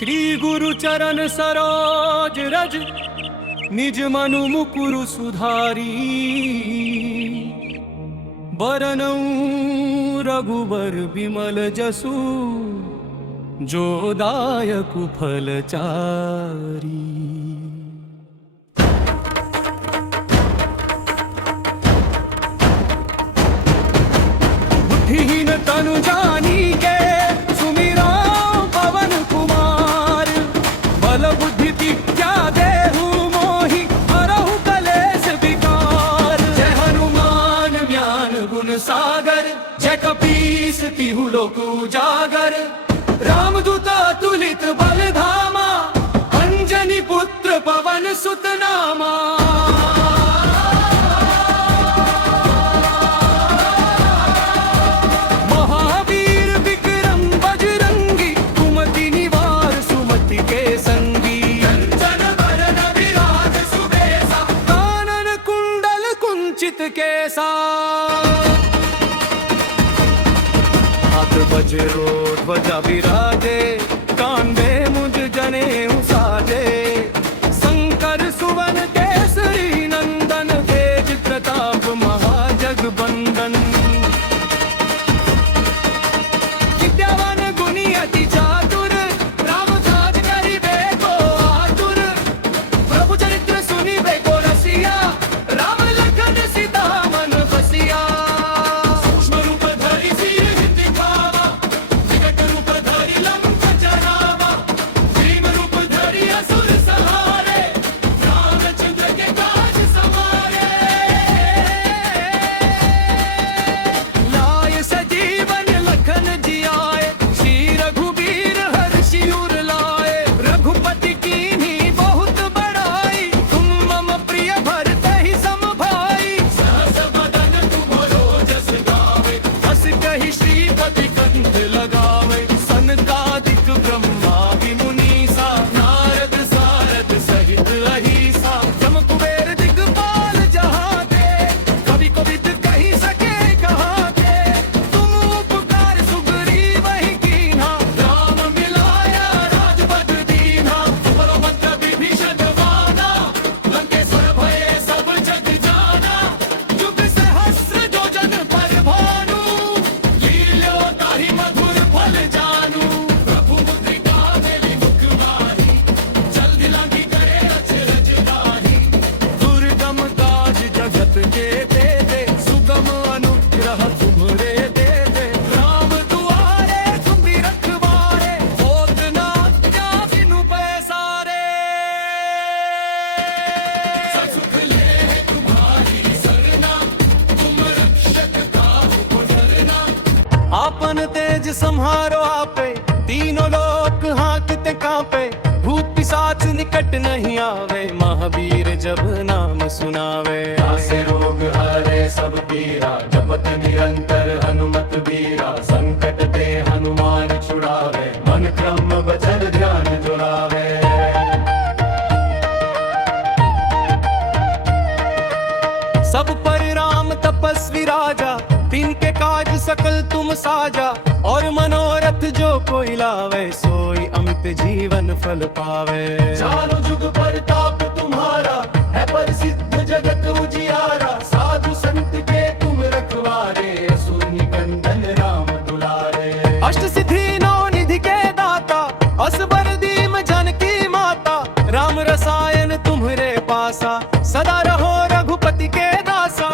श्री गुरु चरण सरोज रज निज मनु मुकुरु सुधारी। बरनऊ रघुबर विमल जसु जो दायकु फलचारी। बुद्धिहीन तनु जानी के सुमिरो पवन कुमार। बल बुद्धि विद्या देहु मोहि हरहु कलेश विकार। जय हनुमान ज्ञान गुण सागर जय कपीस तिहु लोक उजागर। रामदूत तुलित बल धामा अंजनी पुत्र पवन सुत नामा। महावीर विक्रम बजरंगी कुमति निवार सुमति के संगी। कंचन बरन विराज सुबेसा कानन कुंडल कुंचित केसा। हाथ वज्रो ध्वजा विराजे कांधे मुझ जनेऊ साजे। शंकर सुवन केसरी नंदन तेज प्रताप महाजगबंदन। विद्यावान गुणी अति चातुर राम काज करिबे को आतुर। प्रभु चरित्र सुनिबे को रसिया राम लखन सीता मन बसिया। सूक्ष्म रूप धरि सिर दिखावा विकट रूप धरि लंक जरावा। भीम रूप धरि असुर सहारे रामचंद्र के काज सवारे। लाय सजीवन लखन जियाए श्री रघुबीर हर्षि उर लाए। रघुपति कीन्ही बहुत बड़ाई तुम मम प्रिय भरते ही सम भाई। सहस बदन तुम्हरो जस गावे हस कहि श्रीपति कंठ लगावे। सनकादिक ब्रह्मादि मुनीसा नारद सारद सहित अहिसा। जम कुबेर दिगपाल जहाँ ते कवि कोविद कहि सके कहाँ के। तुम उपकार सुग्रीव ही कीन्हा राम मिलाया राजपद दीन्हा। तुम्हरो मंत्र विभीषण माना लंकेश्वर भये सब जग जाना। युग सहस्र योजन पर भानु लील्यो ताहि मधुर फल जानू। प्रभु मुद्रिका मेली मुख माही जल्दी लागी करे अचरज नाही। दुर्गम काज जगत के देते सुगम अनुग्रह तुम्हरे देते। राम दुआरे तुम भी रखवारे होत न आज्ञा बिनु पैसारे। सुख ले तुम्हारी सरना तुम रक्षक काहू को डरना। आपन तेज सम्हारो आपे तीनों लोक हांकते कांपे। भूत पिशाच निकट नहीं आवे महावीर जब नाम सुनावे। आसे रोग हरे सब पीरा जपत निरंतर हनुमत बीरा। संकट ते हनुमान छुड़ावे मन क्रम वचन ध्यान जुड़ावे। सब पर राम तपस्वी राजा तिनके काज सकल तुम साजा। और मनोरथ जो कोई लावे सोई अमित जीवन फल पावे। चारों जुग परताप तुम्हारा है प्रसिद्ध जगत उजियारा। साधु संत के तुम रखवारे असुर निकंदन राम दुलारे। अष्ट सिद्धि नौ निधि के दाता असबर दीन जानकी माता। राम रसायन तुम्हरे पासा सदा रहो रघुपति के दासा।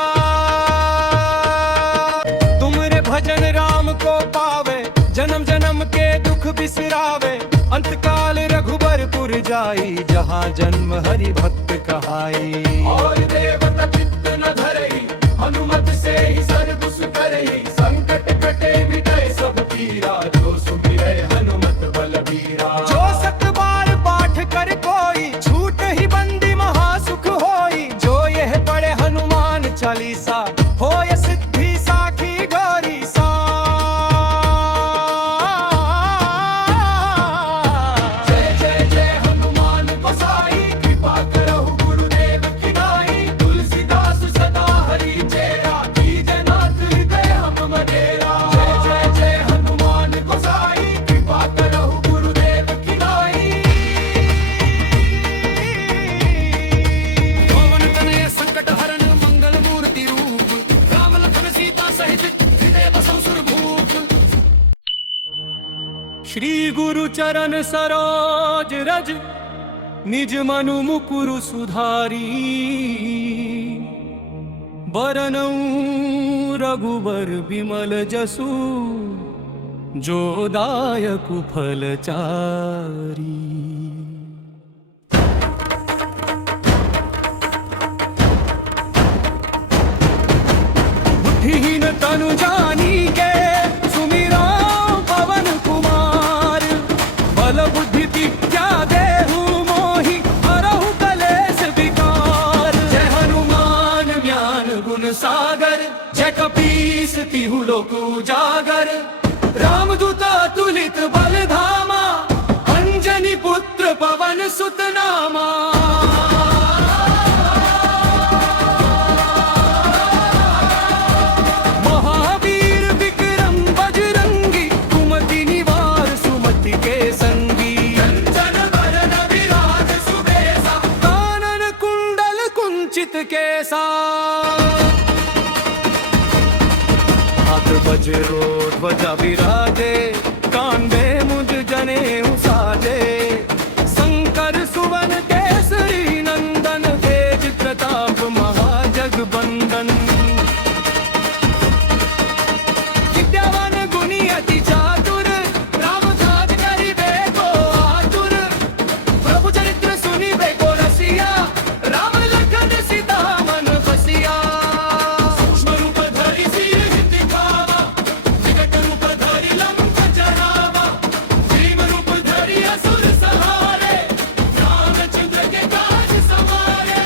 तुमरे भजन राम को पावे जन्म जन्म के दुख बिसरावे। अंत काल रघुबरपुर जाई जहाँ जन्म हरि भक्त कहाई। और देवता चित्त न धरई हनुमत से ही सर्व सुख करई। संकट कटे मिटै सब पीरा जो सुमिरै हनुमत बलबीरा। जो सत बार पाठ कर कोई छूट ही बंदी महासुख होई। जो यह पढ़े हनुमान चालीसा होय सिद्धि साखी गौरी सा। जय जय जय हनुमान गोसाई कृपा करहु गुरुदेव की नाई। तुलसीदास सदा हरि चेरा कीजय नाथ हृदय हम मडेरा। जय जय श्री गुरु चरण सरोज रज निज मनु मुकुरु सुधारी बरनऊ रघुबर विमल जसु जो दायक फलचारी। बुद्धिहीन तनु जानी के सुमिरा पवन कुमार बल बुद्धि विद्या देहु मोहि हरहु कलेश विकार। जय हनुमान ज्ञान गुण सागर जय कपीस तिहु लोक उजागर। रामदूत तुलित बल धामा अंजनी पुत्र पवन सुत नामा। कैसा हाथ बजरो ध्वजा विराजे कांधे मुझ जने साजे। शंकर सुवन केसरी नंदन तेज प्रताप महाजगबंदन। विद्यावान गुणी अति चातुर राम काज करिबे को आतुर। प्रभु चरित्र सुनिबे को रसिया राम सीता मन बसिया। सूक्ष्म रूप धरि सिर दिखावा विकट रूप धरि लंक जरावा। भीम रूप धरि असुर सहारे रामचंद्र के काज सवारे।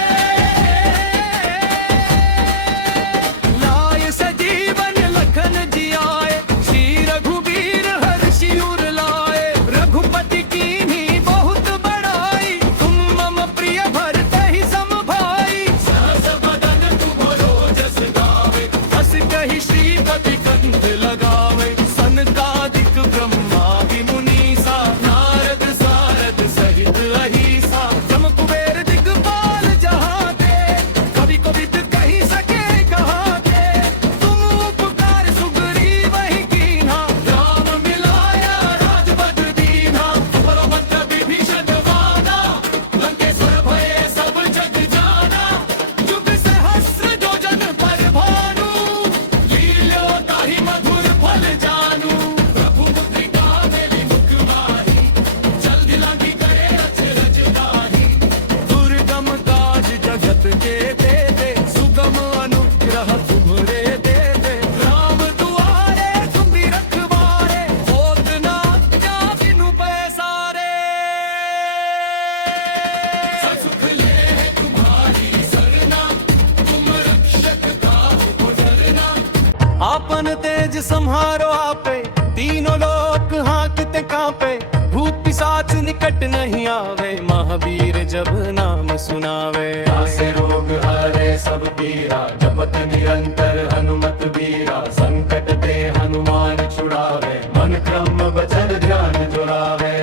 लाय सजीवन लखन जियाए श्री रघुबीर हर्षि उर लाए। रघुपति कीन्ही बहुत बड़ाई तुम मम प्रिय भरते ही सम भाई। कही श्रीपति कंठ लगावे सनकादिक ब्रह्मादि मुनीसा। नारद सारद सहित अहिसा जम कुबेर दिगपाल जहाँ ते। कवि कवित कही सके कहाँ के तुम उपकार सुग्रीव ही कीन्हा। राम मिलाया राजपद दीन्हा बलभद्र विभीषण वाना। लंकेश्वर भये सब जग जाना युग सहस्र योजन पर भानु। मधुर फल जानू प्रभु मुद्रिका मेली मुख माही। जल्दी लागी करे अचरज दाही। दुर्गम काज जगत के दे दे सुगम अनुग्रह तुम्हरे दे दे। राम दुआरे तुम भी रखवारे होत ना क्या बिनु पैसारे। सुख ले तुम्हारी सरना तुम रक्षक काहू डरना। आपन तेज संहारो आपे तीनों लोक हांकते कांपे। भूत पिशाच निकट नहीं आवे महावीर जब नाम सुनावे। आसे रोग हरे सब पीरा जपत निरंतर हनुमत बीरा। संकट ते हनुमान छुड़ावे मन क्रम वचन ध्यान जुड़ावे।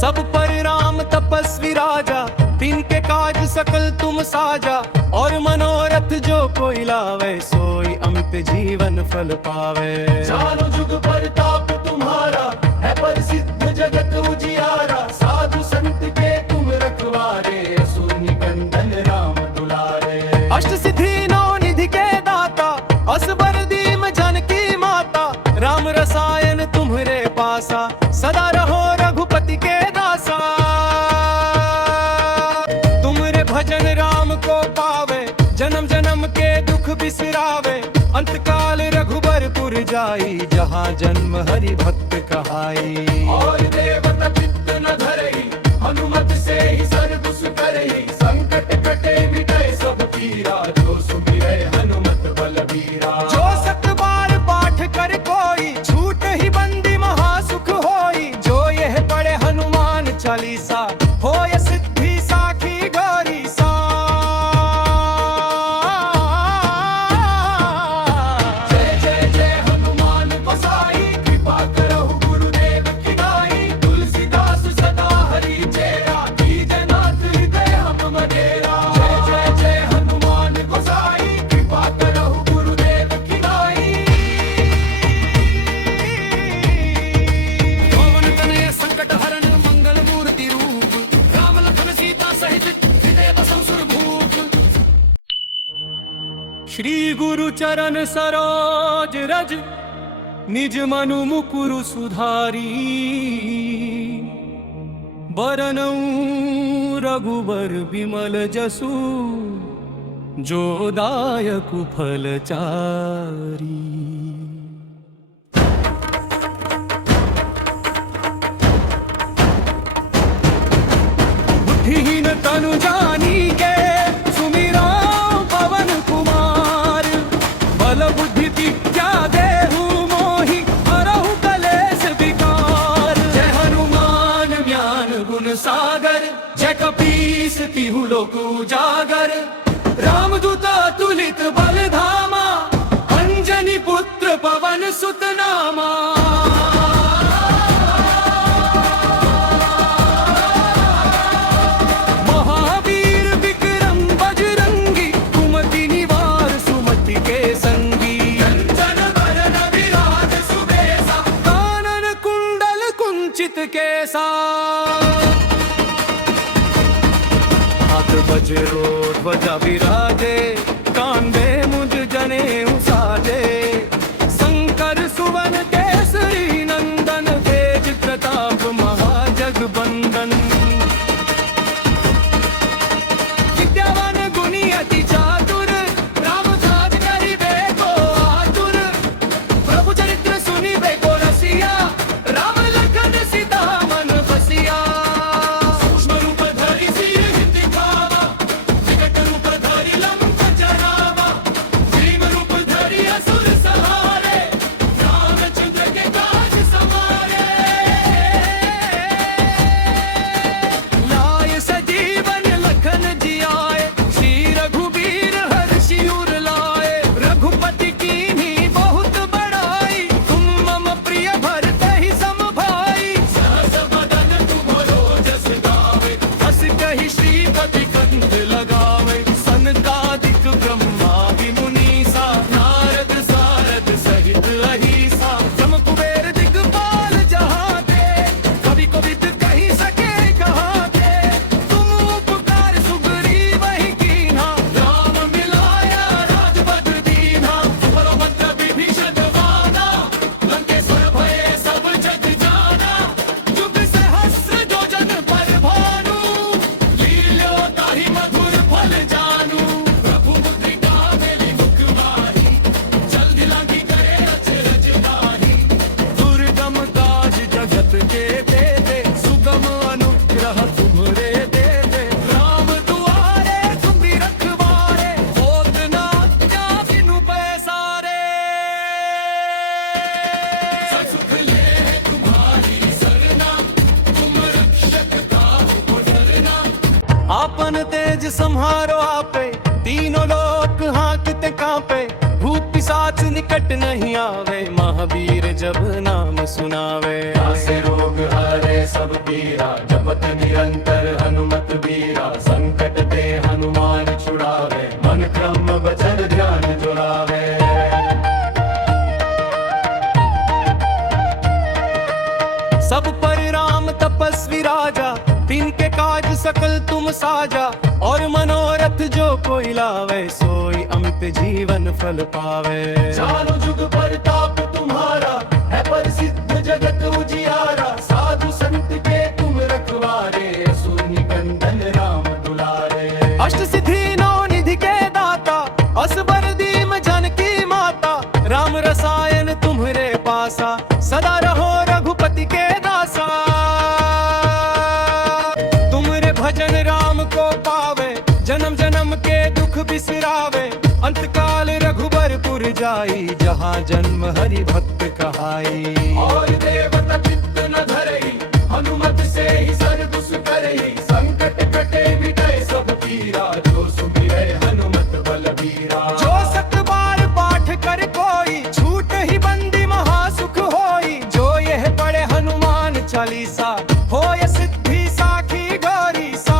सब पर राम तपस्वी राजा तिनके काज सकल तुम साजा। और मनोरथ जो कोई लावे सोई अमित जीवन फल पावे। चारों जुग परताप तुम्हारा है प्रसिद्ध जगत उजियारा। साधु संत के तुम रखवारे शून्य कंदन राम दुलारे। अष्ट सिद्धि नौ निधि के दाता असबर दीम जानकी माता। राम रसायन तुम्हरे पासा सदा रहो रघुपति के दासा। भजन राम को पावे जन्म जन्म के दुख बिसरावे। अंतकाल रघुबरपुर जाई जहाँ जन्म हरि भक्त कहाई। और देवता चित्त न धरई हनुमत से ही सर्व सुख करई। संकट कटे मिटे सब पीरा जो सुमिरै हनुमत बलबीरा। जो सत बार पाठ कर कोई छूट ही बंदी महासुख होई। जो यह पढ़े हनुमान चालीसा होय सिद्धि साखी गौरी सा। जय जय जय हनुमान गोसाई कृपा करहु गुरुदेव की नाई। तुलसीदास सदा हरि चेरा कीजय नाथ हृदय हम मडेरा। जय जय जय हनुमान गोसाई कृपा करहु गुरुदेव की नाई। चरण सरोज रज निज मनु मुकुरु सुधारी बरनऊ रघुबर विमल जसु जो दायक फलचारी। बुद्धिहीन तनु जानी के सुमिरा पवन कुमार बल बुद्धि विद्या देहु मोहि हरहु कलेश विकार। जय हनुमान ज्ञान गुण सागर जय कपीस तिहु लोक उजागर। रामदूत तुलित बल धामा अंजनी पुत्र पवन सुत नामा। महावीर विक्रम बजरंगी कुमति निवार सुमति के संगी। कंचन बरन विराज सुबेसा कानन कुंडल कुंचित केसा। हाथ बजरो ध्वजा विराजे कांधे मुझ जनेऊ साजे। शंकर सुवन केसरी नंदन तेज प्रताप महाजगबंदन। विद्यावान गुणी अति चातुर राम काज करिबे को आतुर। प्रभु चरित्र सुनिबे को रसिया राम लखन सीता मन बसिया। सूक्ष्म रूप धरि सिर दिखावा विकट रूप धरि लंक जरावा। भीम रूप धरि असुर सहारे रामचंद्र के काज सवारे। लाय सजीवन लखन जियाए श्री रघुबीर हर्षि उर लाए। रघुपति कीन्ही बहुत बड़ाई तुम मम प्रिय भरते ही सम भाई। सहस बदन तुम्हरो जस गावे हस कहि श्रीपति कंठ लगावे। सनकादिक ब्रह्मादि मुनीसा नारद सारद सहित अहिसा। जम कुबेर दिगपाल जहाते कवि कोविद कहि सके कहाते। तुम उपकार सुग्रीव ही कीन्हा राम मिलाया राजपद दीन्हा। तुम्हरो मंत्र विभीषण वाना लंकेश्वर भये सब जग जाना। जुग सहस्र योजन पर भानु लील्यो ताहि मधुर फल जानू। प्रभु मुद्रिका मेलि मुख माही जल्दी लांघी करे अचरज नाही। दुर्गम काज जगत के देते सुगम अनुग्रह तुम्हरे देते। राम दुआरे तुम भी रखवारे होत न आज्ञा बिनु पैसारे। सुख ले तुम्हारी सरना तुम रक्षक काहू को डरना। आपन तेज सम्हारो आपे तीनों लोक हांकते कांपे। भूत पिशाच निकट नहीं आवे महावीर जब नाम सुनावे। आसे रोग हरे सब पीरा जपत निरंतर हनुमत बीरा। संकट ते हनुमान छुड़ावे मन क्रम वचन ध्यान जुड़ावे। सब पर राम तपस्वी राजा तिनके काज सकल तुम साजा। और मनोरथ जो कोई लावे सोई अमित जीवन फल पावे। चारों जुग परताप तुम्हारा है प्रसिद्ध जगत उजियारा। साधु संत के तुम रखवारे असुर निकंदन राम दुलारे। अष्ट सिद्धि नौ निधि के दाता असबर दीम जानकी माता। राम रसायन तुम्हरे पासा सदा रहो रघुपति के दासा। तुमरे भजन राम को पावे जन्म जन्म के दुख बिसरावे। अंतकाल रघुबरपुर जाई जहाँ जन्म हरि भक्त कहाई। और देवता चित्त न धरई हनुमत से ही सर दुस करई। संकट कटे मिटे सब पीरा जो सुमिरै हनुमत बलबीरा। जो सत बार पाठ कर कोई छूट ही बंदी महासुख होई। जो यह पढ़े हनुमान चालीसा होय सिद्धि साखी गौरी सा।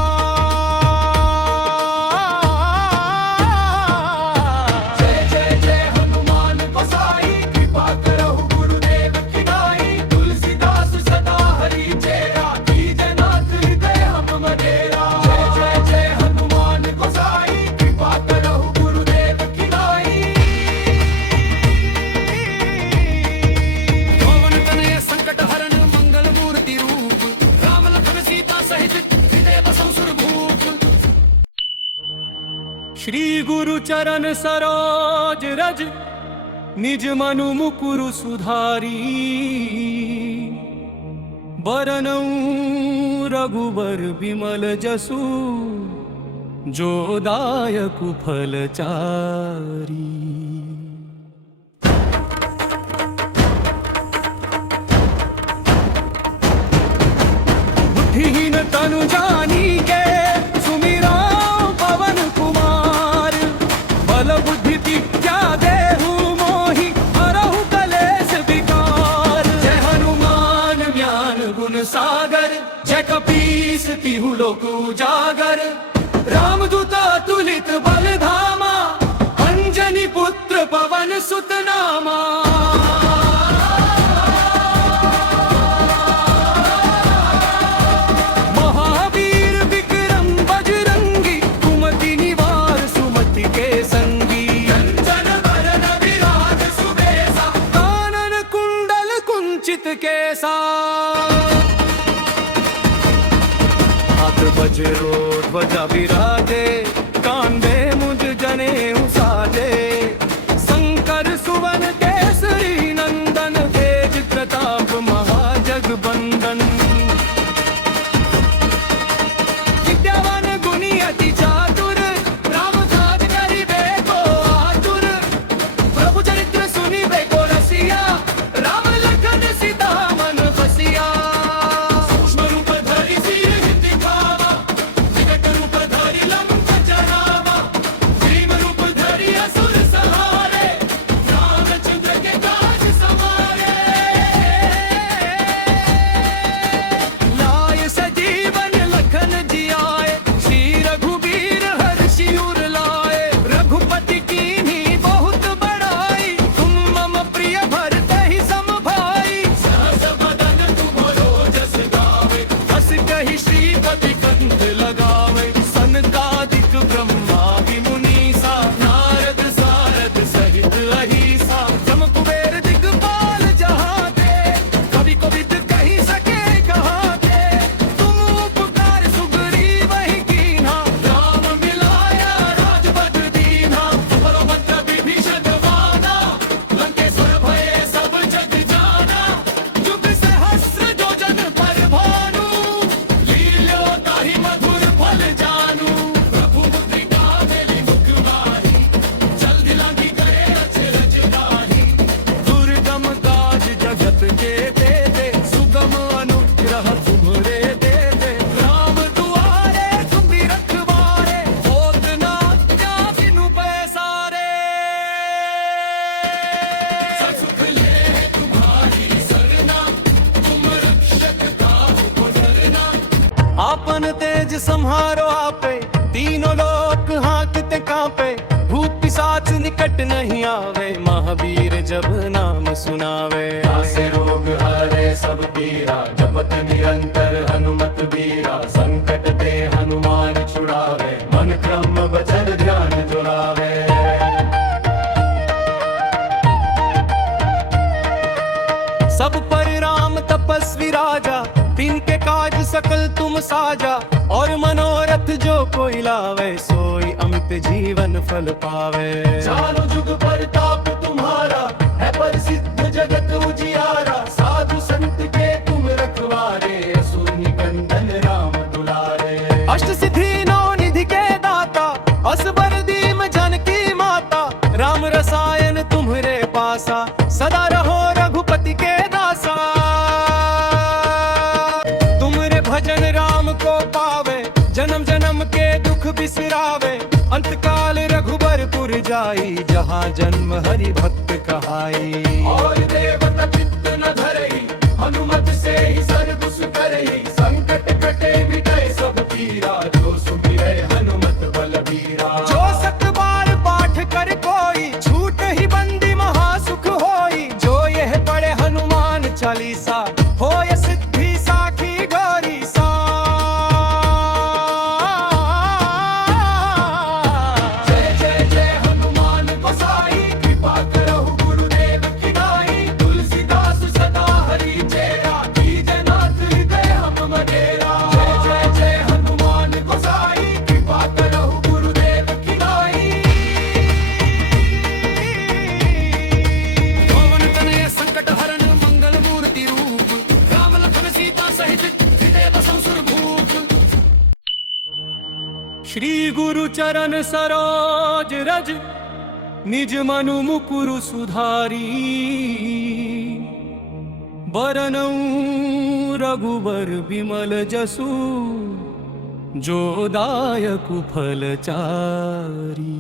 जय जय जय हनुमान गोसाई कृपा करहु गुरुदेव की नाई। तुलसीदास सदा हरि चेरा कीजय नाथ हृदय हम मडेरा। जय जय जय हनुमान गोसाई कृपा करहु गुरुदेव की नाई। चरण सरोज रज निज मनु मुकुरु सुधारी बरनऊ रघुबर विमल जसु जो दायकु फलचारी। बुद्धिहीन तनु जानी के सुमिरा पवन कुमार बल बुद्धि विद्या देहु मोहि हरहु कलेश विकार। जय हनुमान ज्ञान गुण सागर जय कपीस तिहु लोक उजागर। रामदूत अतुलित बल धामा अंजनी पुत्र पवन सुत नामा। महावीर विक्रम बजरंगी कुमति निवार सुमति के संगी। कंचन बरन विराज सुबेसा कानन कुंडल कुंचित केसा। हाथ बजरो ध्वजा विराजे कांधे मुझ जनेऊ साजे। शंकर सुवन केसरी नंदन तेज प्रताप महाजगबंदन। विद्यावान गुणी अति चातुर राम काज करिबे को आतुर। प्रभु चरित्र सुनिबे को रसिया राम लखन सीता मन बसिया। सूक्ष्म रूप धरि सिर दिखावा विकट रूप धरि लंक जरावा। भीम रूप धरि असुर सहारे रामचंद्र के काज सवारे। लाय सजीवन लखन जियाए श्री रघुबीर हर्षि उर लाए। रघुपति कीन्ही बहुत बड़ाई तुम मम प्रिय भरतहि सम भाई। सहस बदन तुमरो जस गावे हस कहि श्रीपति कंठ लगावे। सनकादिक ब्रह्मादि मुनीसा नारद सारद सहित अहिसा। जम कुबेर दिगपाल जहाते कवि कोविद कहि सके कहाते। तुम उपकार सुग्रीव ही कीन्हा राम मिलाया राजपद दीन्हा। तुम्हरो मंत्र विभीषण वाना लंकेश्वर भये सब जग जाना। जुग सहस्र योजन पर भानु लील्यो ताहि मधुर फल जानू। प्रभु मुद्रिका मेली मुख माही जल्दी लागी गए अचरज नाही। दुर्गम काज जगत के देते सुगम अनुग्रह तुम्हरे देते। राम दुआरे तुम भी रखवारे होत न क्या बिनु पैसारे। सुख ले तुम्हारी सरना तुम रक्षक काहू को डरना। आपन तेज सम्हारो आपे तीनों लोक हांकते कांपे। भूत पिशाच निकट नहीं आवे महावीर जब नाम सुनावे। आसे रोग हरे सब पीरा जपत निरंतर हनुमत बीरा। संकट ते हनुमान छुड़ावे मन क्रम वचन ध्यान जुड़ावे। सब पर राम तपस्वी राजा तिनके काज सकल तुम साजा। और मनोरथ जो कोई लावे सोई अमित जीवन फल पावे। चारों जुग परताप तुम्हारा है प्रसिद्ध जगत उजियारा। साधु संत के तुम रखवारे असुर निकंदन राम दुलारे। अष्ट सिद्धि नौ निधि के दाता असबर दीम जानकी माता। राम रसायन तुम्हरे पासा सदा रहो रघुपति के दासा। तुमरे भजन राम को पावे जन्म जन्म के दुख बिसरावे। अंत काल रघुबरपुर जाई जहाँ जन्म हरि भक्त कहाई। और देवता चित्त न धरई हनुमत से ही सर्व सुख करई। संकट कटे मिटे सब पीरा जो सुमिरै हनुमत बलबीरा। जो सत बार पाठ कर कोई छूट ही बंदी महासुख होई। जो यह पढ़े हनुमान चालीसा होय सिद्धि साखी गौरी सा। जय जय जय हनुमान गोसाई कृपा करहु गुरुदेव की नाई। श्री गुरु चरण सरोज रज निज मनु मुकुरु सुधारी बरनऊ रघुबर विमल जसु जो दायकु फलचारी।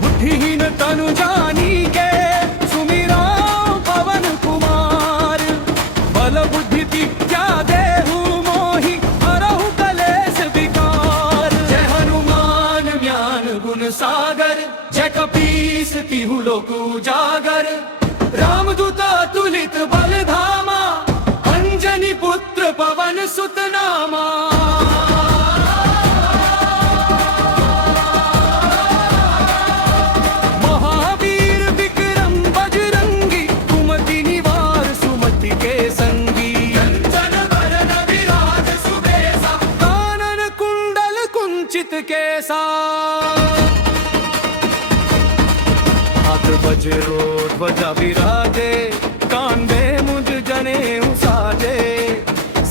बुद्धिहीन तनु जानी के सुमिरा पवन कुमार बल बुद्धि विद्या देहु मोहि हरहु कलेश विकार। जय हनुमान ज्ञान गुण सागर जय कपीस तिहु लोक उजागर। रामदूत अतुलित बल धामा अंजनी पुत्र पवन सुत नामा। महावीर विक्रम बजरंगी कुमति निवार सुमति के संगी। कंचन बरन विराज सुबेसा कानन कुंडल कुंचित केसा। हाथ वज्रो ध्वजा विराजे कांधे मुझ जनेऊ साजे।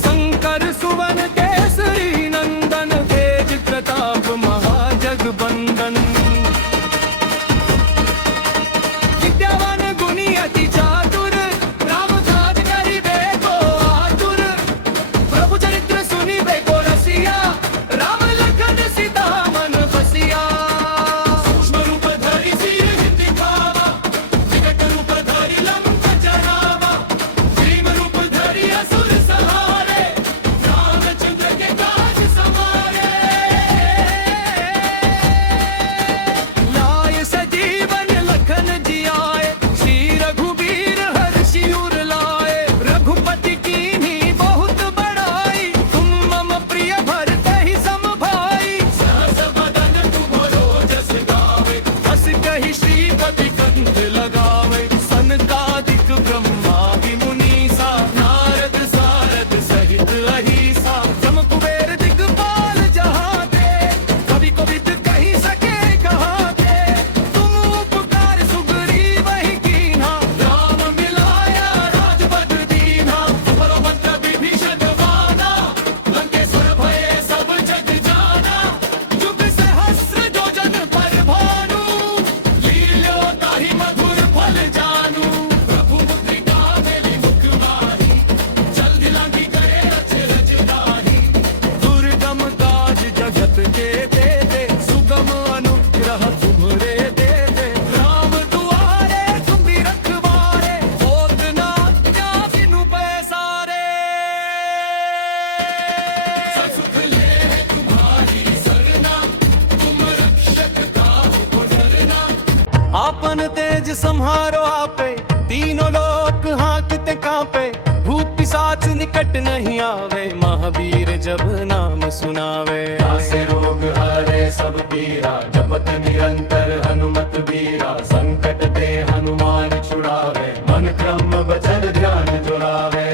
शंकर सुवन केसरी नंदन तेज प्रताप महाजगबंदन। विद्यावान गुणी अति चातुर राम काज करिबे को आतुर। प्रभु चरित्र सुनिबे को रसिया राम लखन सीता मन बसिया। सूक्ष्म रूप धरि सिर दिखावा विकट रूप धरि लंक जरावा। भीम रूप धरि असुर सहारे रामचंद्र के काज सवारे। लाए सजीवन लखन जियाए श्री रघुबीर हर्षि उर लाए। रघुपति कीन्ही बहुत बड़ाई तुम मम प्रिय भरतहि सम भाई। सहस बदन तुमरो जस गावे हस कहि श्रीपति कंठ लगावे। सनकादिक ब्रह्मादि मुनीसा नारद सारद सहित अहिसा। ब्रह्म कुबेर दिगपाल जहाँ दे कवि कोविद कहि सके कहाँ दे। तुम उपकार सुग्रीव ही कीन्हा राम मिलाया राजपद दीन्हा। तुम्हारो मंत्र विभीषण माना लंकेश्वर भये सब जग जाना। जुग सहस्र योजन पर भानु लील्यो ताहि मधुर फल जानू। प्रभु मुद्रिका मेलि मुख माही जल्दी लांघी करे रच रच नाही। दुर्गम काज जगत के देते सुगम अनुग्रह तुम्हरे देते। राम दुआरे तुम भी रखवारे होत न क्या बिनु पैसारे। सुख ले तुम्हारी सरना तुम रक्षक काहू को डरना। आपन तेज सम्हारो आपे तीनों लोक हांकते कांपे। भूत पिशाच निकट नहीं आवे महावीर जब नाम सुनावे। आसे रोग हरे सब पीरा जपत निरंतर हनुमत बीरा। संकट ते हनुमान छुड़ावे मन क्रम वचन ध्यान जुड़ावे।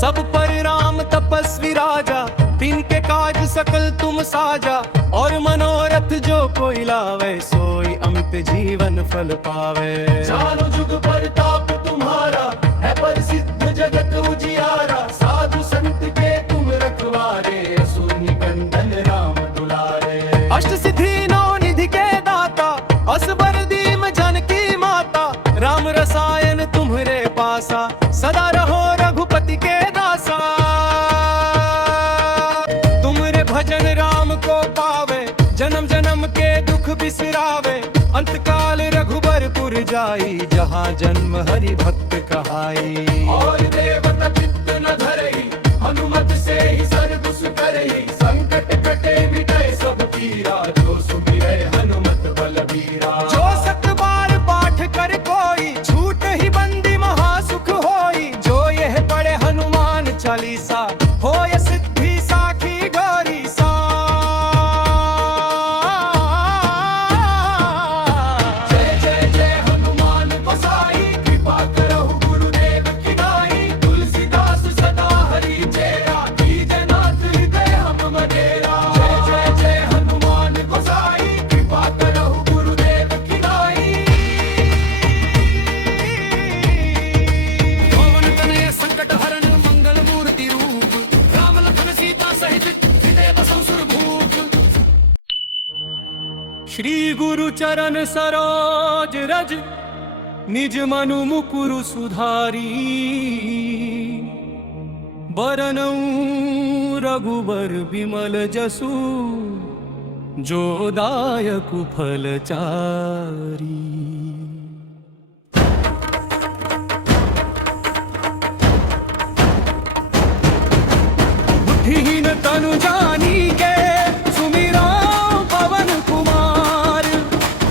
सब पर राम तपस्वी राजा तिनके काज सकल तुम साजा। और मनोरथ जो कोई लावे सोई अमित जीवन फल पावे। चारों जुग परताप तुम्हारा है प्रसिद्ध जगत उजियारा। साधु संत के तुम रखवारे असुर निकंदन राम दुलारे। अष्ट सिद्धि नौ निधि के दाता असबर दीम जानकी माता। राम रसायन तुम्हरे पासा सदा रहो रघुपति के दासा। तुमरे भजन राम को पावे जन्म जन्म के दुख बिसरावे। अंत काल रघुबरपुर जाई जहाँ जन्म हरि भक्त कहाई। और देवता चित्त न धरई हनुमत से ही सर्व सुख करई। संकट कटे मिटे सब पीरा जो सुमिरै हनुमत बलबीरा। जो सत बार पाठ कर कोई छूट ही बंदी महासुख होई। जो यह पढ़े हनुमान चालीसा होय सिद्धि साखी गौरी सा। जय जय जय हनुमान गोसाई कृपा करहु गुरुदेव की नाई। तुलसीदास सदा हरि चेरा कीजय नाथ हृदय हम मदेरा। जय जय जय हनुमान गोसाई कृपा करहु गुरुदेव की नाई। श्री गुरु चरण सरोज रज निज मनु मुकुरु सुधारी बरनऊ रघुबर बिमल जसु जो दायक फलचारी। बुद्धिहीन तनु जानी के सुमिरा पवन कुमार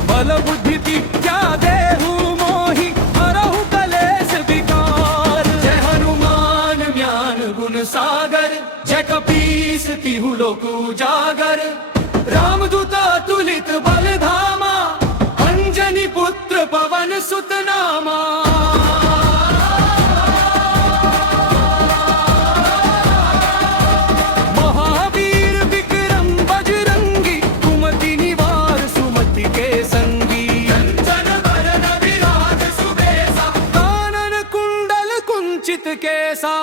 बल बुद्धि विद्या देहु मोहि हरहु कलेश विकार। जय हनुमान ज्ञान गुण सागर जय कपीस तिहु लोक उजागर। रामदूत तुलित बल धामा अंजनी पुत्र पवन सुत नामा। महावीर विक्रम बजरंगी कुमति निवार सुमति के संगी। कंचन बरन विराज सुबेसा कानन कुंडल कुंचित केसा।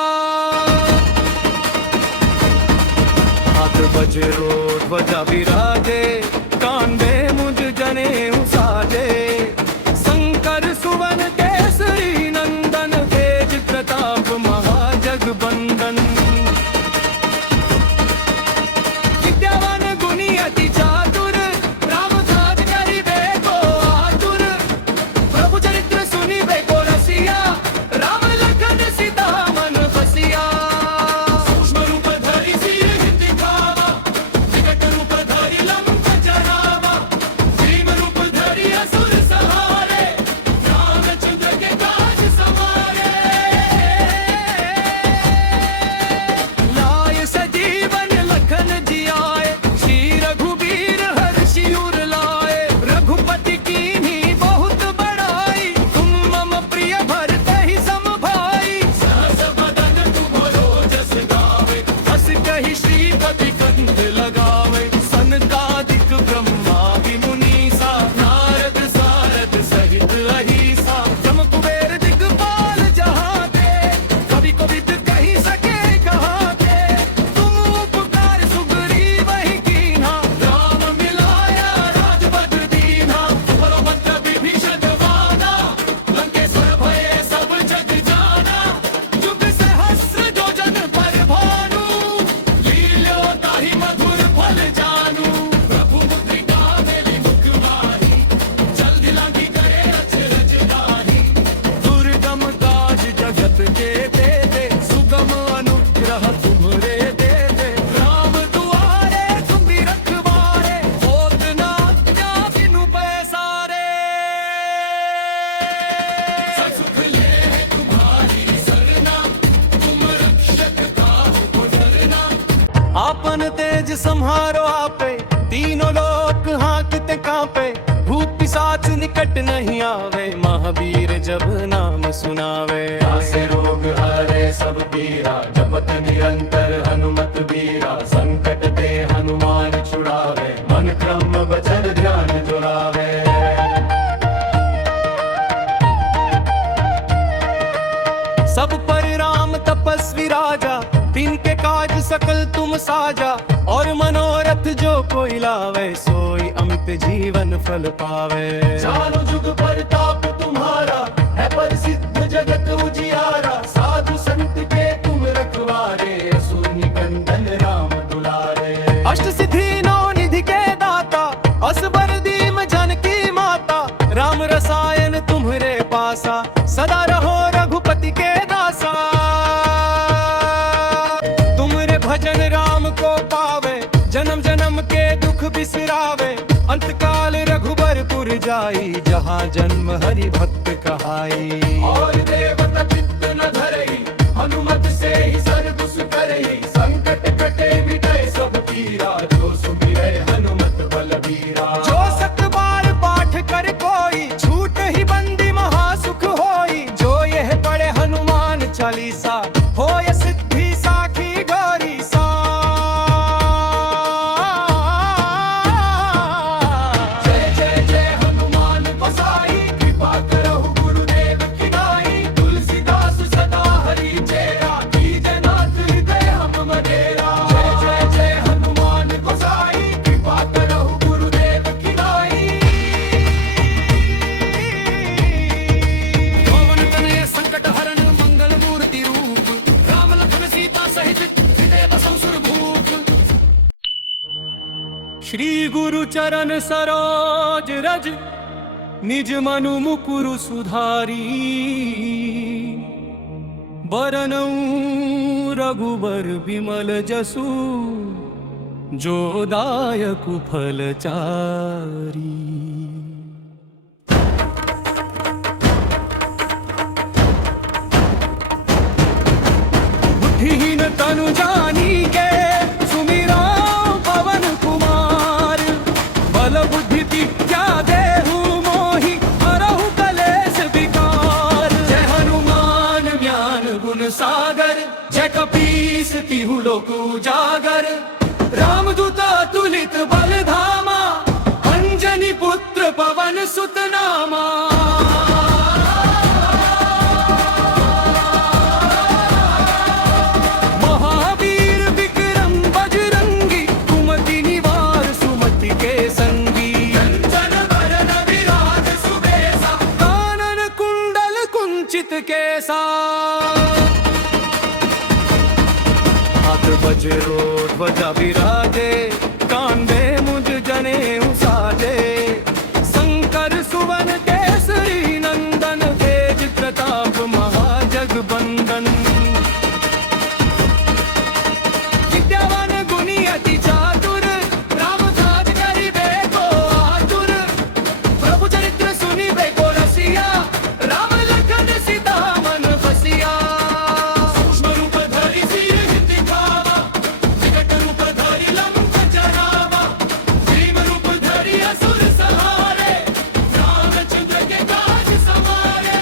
हाथ वज्रो ध्वजा विराजे कांधे मुझ जनेऊ साजे। शंकर सुवन केसरी नंदन तेज प्रताप महाजगबंदन। विद्यावान गुणी अति चातुर राम काज करिबे को आतुर। प्रभु चरित्र सुनिबे को रसिया राम लखन सीता मन बसिया। सूक्ष्म रूप धरि सिर दिखावा विकट रूप धरि लंक जरावा। भीम रूप धरि असुर सहारे रामचंद्र के काज सवारे। लाय सजीवन लखन जियाए श्री रघुबीर हर्षि उर लाए। रघुपति कीन्ही बहुत बड़ाई तुम मम प्रिय भरत ही सम भाई। सहस बदन तुम्हरो जस गावे बस कहि श्रीपति कंठ लगावे। सनकादिक ब्रह्मादि मुनीसा नारद सारद सहित अहिसा। जम कुबेर दिगपाल जहाते कवि कोविद कहि सके कहाते। तुम उपकार सुग्रीव ही कीन्हा राम मिलाया राजपद दीन्हा। तुम्हरो मंत्र विभीषण वाना लंकेश्वर भये सब जग जाना। जुग सहस्र जो जन पर भानु लील्यो ताहि मधुर फल जानू। प्रभु मुद्रिका मेली मुख माही जल्दी लांघी करे रच रचनाही। दुर्गम काज जगत के देते सुगम अनुग्रह तुम्हरे देते। राम दुआरे तुम भी रखवारे होत न आज्ञा बिनु पैसारे। ससुख ले तुम्हारी सरना तुम रक्षक काहू को डरना। आपन तेज सम्हारो आपे तीनों लोक हांकते कांपे। भूत पिशाच निकट नहीं आवे महावीर जब नाम सुनावे। आसे रोग हरे सब पीरा जपत निरंतर हनुमत बीरा। संकट ते हनुमान छुड़ावे मन क्रम वचन ध्यान जुलावे। सब पर राम तपस्वी राजा तिनके काज सकल तुम साजा। और मनोरथ जो कोई लावे सोई अमित जीवन फल पावे। चारों जुग परताप तुम्हारा है प्रसिद्ध जगत उजियारा। साधु संत के तुम रखवारे असुर निकंदन राम दुलारे। अष्ट सिद्धि नौ निधि के दाता असबर दीम जानकी माता। राम रसायन तुम्हरे पासा सदा रहो रघुपति के दासा। तुमरे भजन राम को पावे जन्म जन्म के दुख बिसरावे। अंत काल रघुबरपुर जाई जहाँ जन्म हरि भक्त कहाई। और देवता चित्त न धरई हनुमत से ही सर्व सुख करई। संकट कटे मिटे सब पीरा जो सुमिरै हनुमत बलबीरा। जो सत बार पाठ कर कोई छूट ही बंदी महासुख होई। जो यह पढ़े हनुमान चालीसा होय सिद्धि साखी गौरी सा। जय जय जय हनुमान गोसाई कृपा करहु गुरुदेव की नाई। श्री गुरु चरण सरोज रज निज मनु मुकुरु सुधारी बरनऊ रघुबर विमल जसु जो दायक फलचारी। बुद्धिहीन तनु जानी के सुमिरा पवन कुमार बल बुद्धि विद्या देहु मोहि हरहु कलेश विकार। जय हनुमान ज्ञान गुण सागर जय कपीस तिहु लोक उजागर। रामदूत तुलित बल धामा अंजनी पुत्र पवन सुत नामा। महावीर विक्रम बजरंगी कुमति निवार सुमति के संगी। कंचन बरन विराज सुबेसा कानन कुंडल कुंचित केसा। हाथ वज्रो ध्वजा विराजे कांधे मुझ जनेऊ साजे। शंकर सुवन केसरी नंदन तेज प्रताप महाजगबंदन। विद्यावान गुणी अति चातुर राम काज करिबे को आतुर। प्रभु चरित्र सुनिबे को रसिया राम लखन सीता मन बसिया। सूक्ष्म रूप धरि सिर दिखावा विकट रूप धरि लंक जरावा। भीम रूप धरि असुर संहारे रामचंद्र के काज सवारे।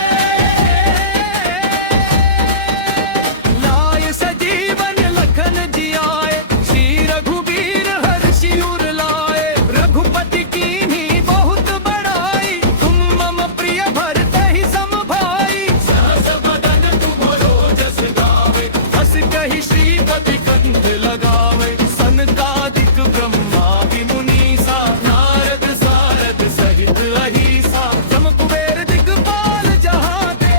लाय सजीवन लखन जियाए श्री रघुबीर हर्षि उर लाए। रघुपति कीन्ही बहुत बड़ाई तुम मम प्रिय भरते ही सम भाई। सहस बदन तुम्हरो जस गावे हस कहि श्रीपति कंठ लगावे। सनकादिक ब्रह्मादि मुनीसा नारद सारद सहित अहिसा। जम कुबेर दिगपाल जहाते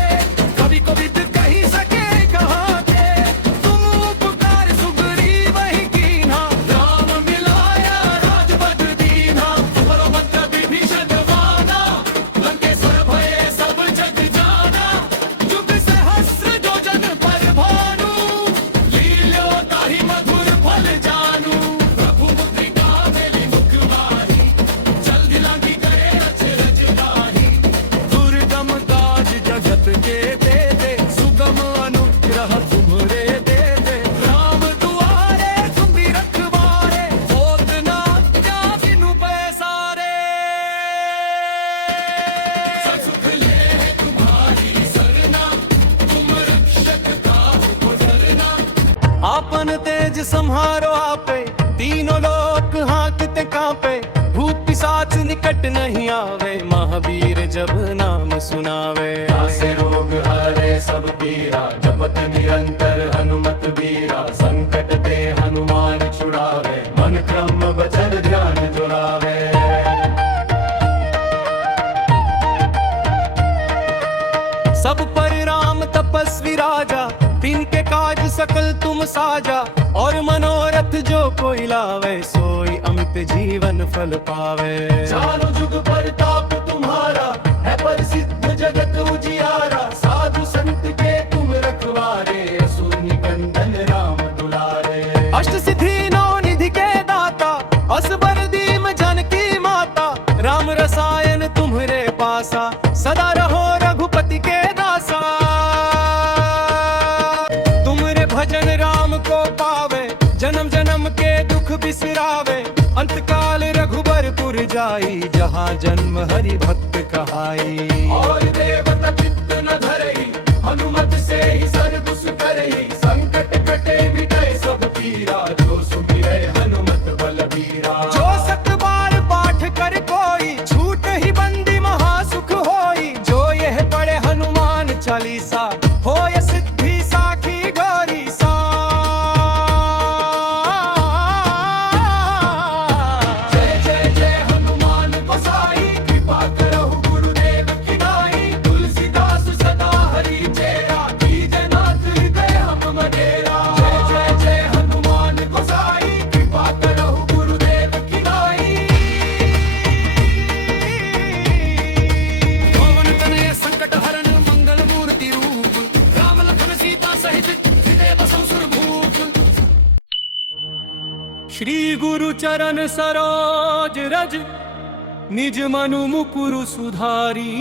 कवि कोविद कहि सके कहाते। तुम उपकार सुग्रीव ही कीन्हा राम मिलाया राजपद दीन्हा। तुम्हरो मंत्र विभीषण माना लंकेश्वर भये सब जग जाना। जुग सहस्र जो जन पर भानु लील्यो ताहि मधुर फल जानू। प्रभु मुद्रिका मेली मुख माही जल्दी लांघी करे रच रच गाही। दुर्गम काज जगत के देते सुगम अनुग्रह तुम्हरे देते। राम दुआरे तुम भी रखवारे होत न क्या बिनु पैसारे। सुख ले तुम्हारी सरना तुम रक्षक काहू को डरना। आपन तेज संहारो आपे तीनों लोक हांकते कांपे। भूत पिशाच निकट नहीं आवे महावीर जब नाम सुनावे। नासे रोग हरे सब पीरा जपत निरंतर हनुमत बीरा। संकट ते हनुमान छुड़ावे मन क्रम वचन ध्यान जुड़ावे। सब पर राम तपस्वी राजा तिनके काज सकल तुम साजा। और मनोरथ जो कोई लावे सोई अमित जीवन फल पावे। चारों जुग परताप तुम्हारा है प्रसिद्ध जगत उजियारा। साधु संत के तुम रखवारे असुर निकंदन राम दुलारे। अष्ट सिद्धि नौ निधि के दाता असबर दीम जानकी माता। राम रसायन तुम्हरे पासा सदा रहो रघुपति के दासा। तुमरे भजन राम को पावे जन्म जन्म के दुख बिसरावे। अंत काल रघुबरपुर जाई जहाँ जन्म हरि भक्त कहाई। और देवता चित्त न धरई हनुमत से ही सर दुस करई। संकट कटे मिटे सब पीरा जो सुमिरै हनुमत बलबीरा। जो सत बार पाठ कर कोई छूट ही बंदी महासुख होई। जो यह पढ़े हनुमान चालीसा होय सिद्धि साखी गौरी सा। जय जय जय हनुमान गोसाई कृपा करहु गुरुदेव की नाई। तुलसीदास श्री गुरु चरण सरोज रज निज मनु मुकुरु सुधारी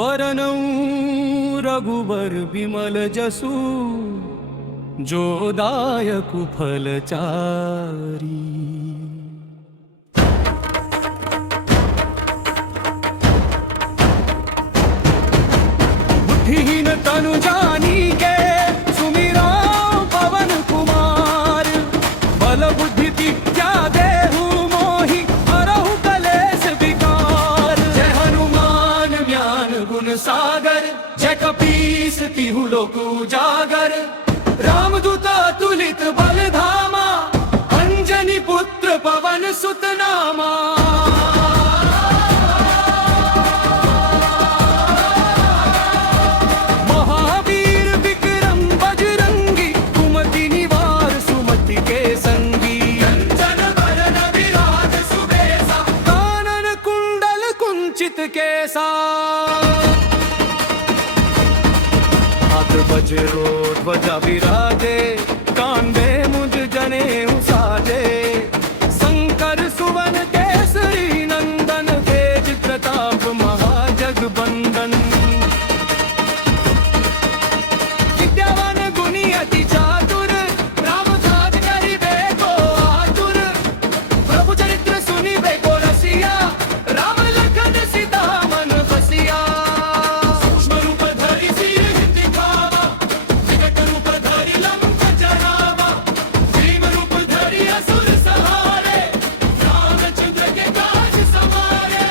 बरनऊ रघुबर विमल जसु जो दायक फलचारी। बुद्धिहीन तनु जानी के सुमिरो पवन कुमार बल बुद्धि विद्या देहु मोहि हरहु कलेश विकार। जय हनुमान ज्ञान गुण सागर जय कपीस तिहु लोक उजागर रामदूत तुलित बल धामा अंजनी पुत्र पवन सुत नामा। महावीर विक्रम बजरंगी कुमति निवार सुमति के संगी। कंचन बरन विराज सुबेसा कानन कुंडल कुंचित केसा। हाथ वज्रो ध्वजा विराजे कांधे मुझ जनेऊ साजे। शंकर सुवन केसरी नंदन तेज प्रताप महाजगबंदन। विद्यावान गुणी अति चातुर राम काज करिबे को आतुर। प्रभु चरित्र सुनिबे को रसिया राम लखन सीता मन बसिया। सूक्ष्म रूप धरि सिर दिखावा विकट रूप धरि लंक जरावा। भीम रूप धरि असुर सहारे रामचंद्र के काज सवारे।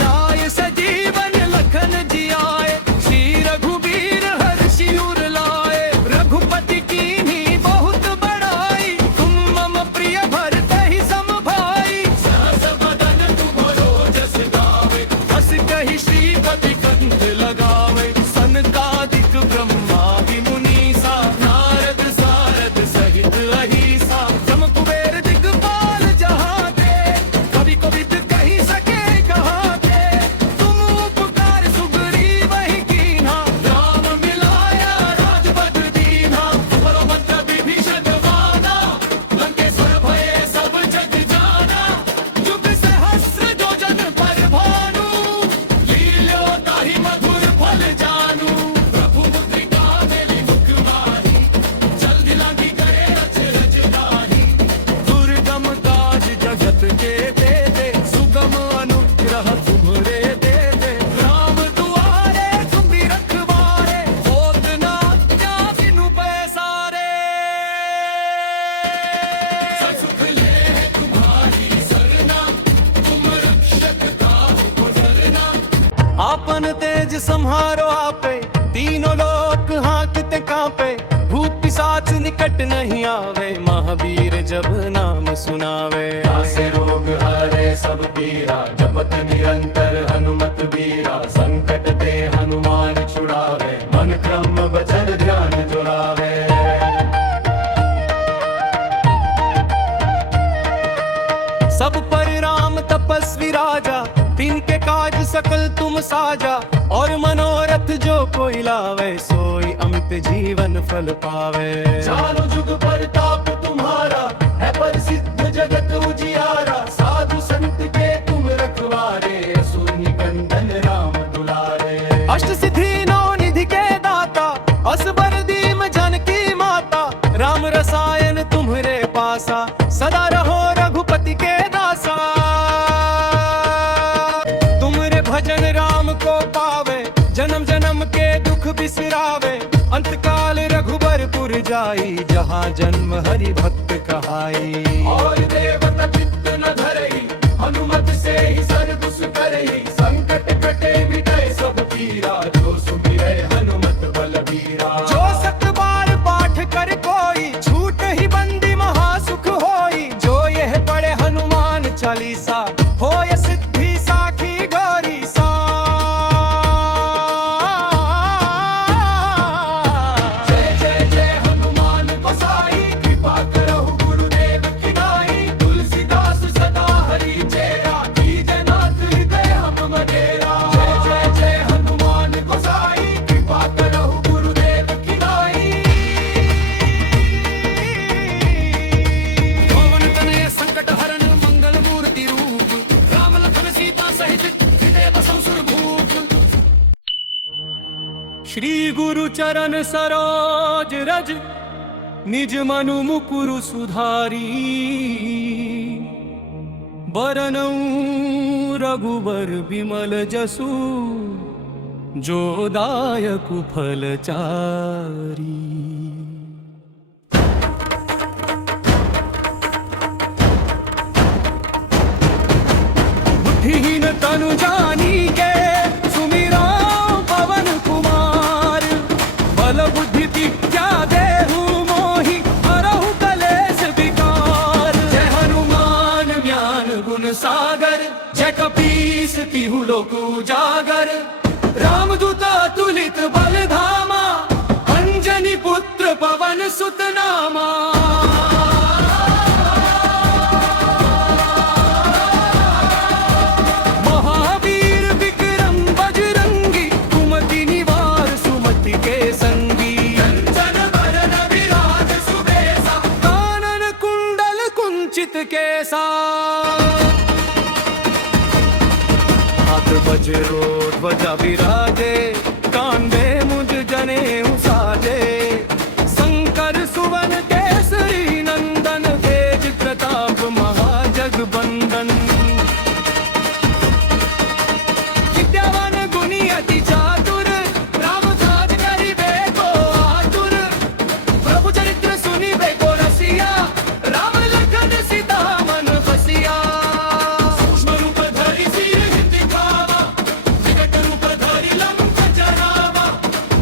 लाय सजीवन लखन जियाए श्री रघुबीर हर्षि उर लाए। रघुपति कीन्ही बहुत बड़ाई तुम मम प्रिय भरते ही सम भाई। सहस बदन तुमरो जस गावे हस कहि श्रीपति कंठ लगावे। सनकादिक ब्रह्मादि मुनीसा नारद सारद सहित अहिसा। जम कुबेर दिगपाल जहाते कवि कोविद कहि सके कहाते। तुम उपकार सुग्रीव ही कीन्हा राम मिलाया राजपद दीन्हा। तुम्हारो मंत्र विभीषण माना लंकेश्वर भये सब जग जाना। युग सहस्र जो जन पर भानु लील्यो ताहि मधुर फल जानू। प्रभु मुद्रिका मेली मुख माही जल्दी लागी करे रच रच नाही। दुर्गम काज जगत के देते सुगम अनुग्रह तुम्हरे देते। राम दुआरे तुम भी रखवारे होत न क्या बिनु पैसारे। सुख ले तुम्हारी सरना तुम रक्षक काहू को डरना। आपन तेज संहारो आपे तीनों लोक हांकते कांपे। भूत पिशाच निकट नहीं आवे महावीर जब नाम सुनावे। से रोग हरे सब पीरा जपत निरंतर हनुमत बीरा। संकट ते हनुमान छुड़ावे मन क्रम वचन ध्यान जुड़ावे। सब पर राम तपस्वी राजा तिनके काज सकल तुम साजा। और मनोरथ जो कोई लावे सोई अमित जीवन फल पावे। चारों जुग परताप तुम्हारा है प्रसिद्ध जगत उजियारा। साधु संत के तुम रखवारे असुर निकंदन राम दुलारे। अष्ट सिद्धि नौ निधि के दाता असबर दीम जानकी माता। राम रसायन तुम्हरे पासा सदा रहो रघुपति के दासा। तुमरे भजन राम को पावे जन्म जन्म के दुख बिसरावे। अंतकाल रघुबरपुर जाई जहाँ जन्म हरि भक्त कहाई। और देवता चित्त न धरई हनुमत से ही सर्व सुख करई। संकट कटे मिटे सब पीरा जो सुमिरै हनुमत बलबीरा। जो सत बार पाठ कर कोई छूट ही बंदी महासुख होई। जो यह पढ़े हनुमान चालीसा होय सिद्धि साखी गौरी सा। जय जय जय हनुमान गोसाई कृपा करहु गुरुदेव की नाई। तुलसीदास श्री गुरु चरण सरोज रज निज मनु मुकुरु सुधारी बरनऊ रघुबर विमल जसु जो दायक फलचारी। बुद्धिहीन तनु जानी के सुमिरा पवन कुमार बल बुद्धि विद्या देहु मोहि हरहु कलेश विकार। जय हनुमान ज्ञान गुण सागर जय कपीस तिहु लोक उजागर। रामदूत तुलित बल धामा अंजनी पुत्र पवन सुत नामा। कैसा हाथ बजरो ध्वजा विराजे कांधे मुझ जने साजे। शंकर सुवन केसरी नंदन तेज प्रताप महाजगबंदन। विद्यावान गुणी अति चातुर राम काज करिबे को आतुर। प्रभु चरित्र सुनिबे को रसिया राम सीता मन बसिया। सूक्ष्म रूप धरि सिर दिखावा विकट रूप धरि लंक जरावा।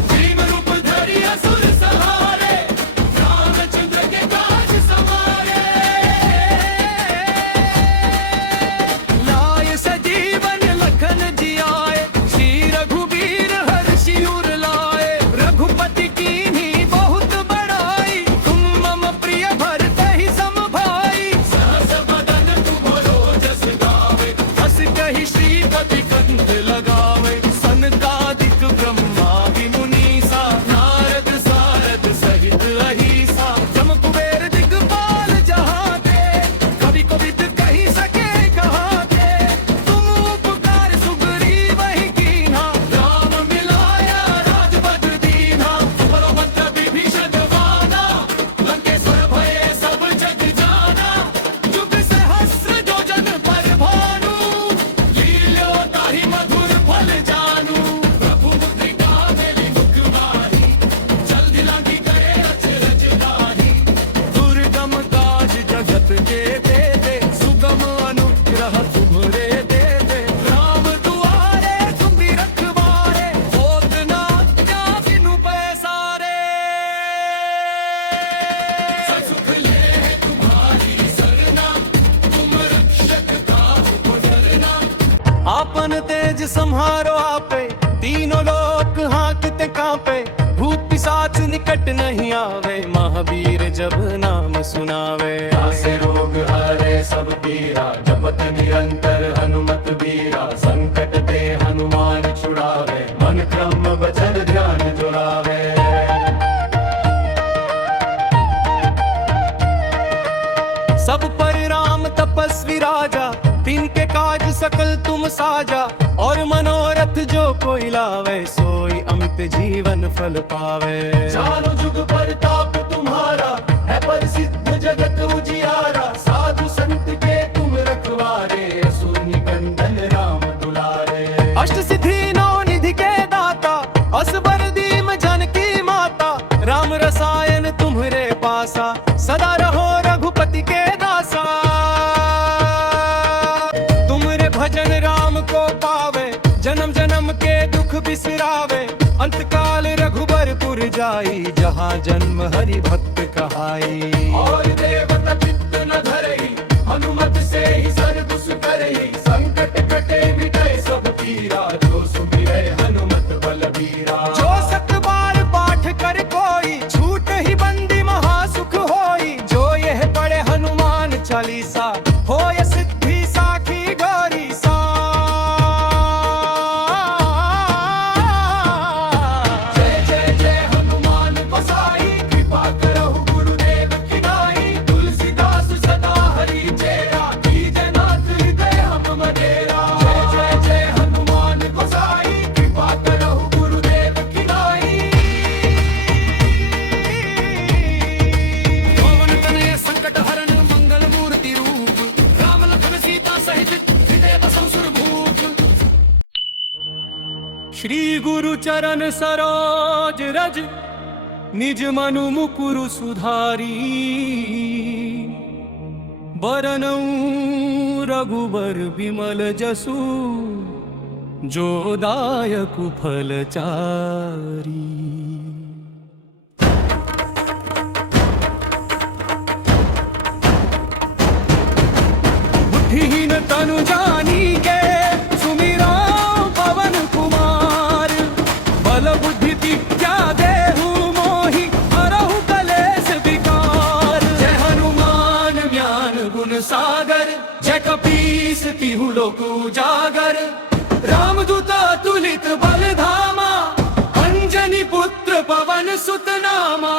भीम रूप धरि असुर सहारे रामचंद्र के काज सवारे। लाय सजीवन लखन जियाए श्री रघुबीर हर्षि उर लाए। रघुपति कीन्ही बहुत बड़ाई तुम मम प्रिय भरत ही सम भाई। कही श्रीपति कंठ लगावे सनकादिक ब्रह्मा मुनीसा। नारद सारद सहित अहिसा जम कुबेर दिगपाल जहाते। कवि कोविद कही सके कहाते तुम उपकार सुग्रीव ही कीन्हा। राम मिलाया राजपद दीन्हा बलभद्र विभीषण वाना। लंकेश्वर भये सब जग जाना जुग सहस्र योजन पर भानु। मधुर फल जानू प्रभु मुद्रिका मेरी मुख मारी। जल्दी लागी करे अचरज नाही दुर्गम काज जगत के दे दे। सुगम अनुग्रह तुम्हरे दे दे। राम दुआरे तुम भी रखवारे होत ना क्या बिनु पैसारे। सुख ले तुम्हारी सरना तुम रक्षक काहू को डरना। आपन तेज संहारो आपे तीनों लोक हांकते कांपे। भूत पिशाच निकट नहीं आवे महावीर जब नाम सुनावे। से रोग हरे सब पीरा जपत निरंतर हनुमत बीरा। संकट ते हनुमान छुड़ावे मन क्रम वचन ध्यान जुड़ावे। सब पर राम तपस्वी राजा तिनके काज सकल तुम साजा। और मनोरथ जो कोई लावे सोई अमित जीवन फल पावे। चारों जुग परताप तुम्हारा है प्रसिद्ध जगत उजियारा। साधु संत के तुम रखवारे असुर निकंदन राम दुलारे। अष्ट सिद्धि नौ निधि के दाता असबर दीम जानकी माता। राम रसायन तुम्हरे पासा सदा रहो रघुपति के दासा। तुमरे भजन राम को पावे जन्म जन्म के दुख बिसरावे। अंतकाल रघुबरपुर जाई जहाँ जन्म हरि भक्त कहाई। और देवता चित्त न धरई हनुमत से ही सर दुस करई। संकट कटे मिटे सब पीरा जो सुमिरै हनुमत बलबीरा। जो सत बार पाठ कर कोई छूट ही बंदी महासुख होई। जो यह पढ़े हनुमान चालीसा होय सिद्धि साखी गौरी सा। जय जय जय हनुमान गोसाई कृपा करहु गुरुदेव की नाई। तुलसीदास सदा हरि चेरा कीजय नाथ हृदय हम मडेरा। जय जय जय हनुमान चरण सरोज रज निज मनु मुकुरु सुधारी बरनऊ रघुबर विमल जसु जो दायक फलचारी। बुद्धिहीन तनु जानी के सुमिरा पवन कुमार बल बुद्धि विद्या देहु मोहि हरहु कलेश विकार। जय हनुमान ज्ञान गुण सागर जय कपीस तिहु लोक उजागर। रामदूता तुलित बल धामा अंजनी पुत्र पवन सुत नामा।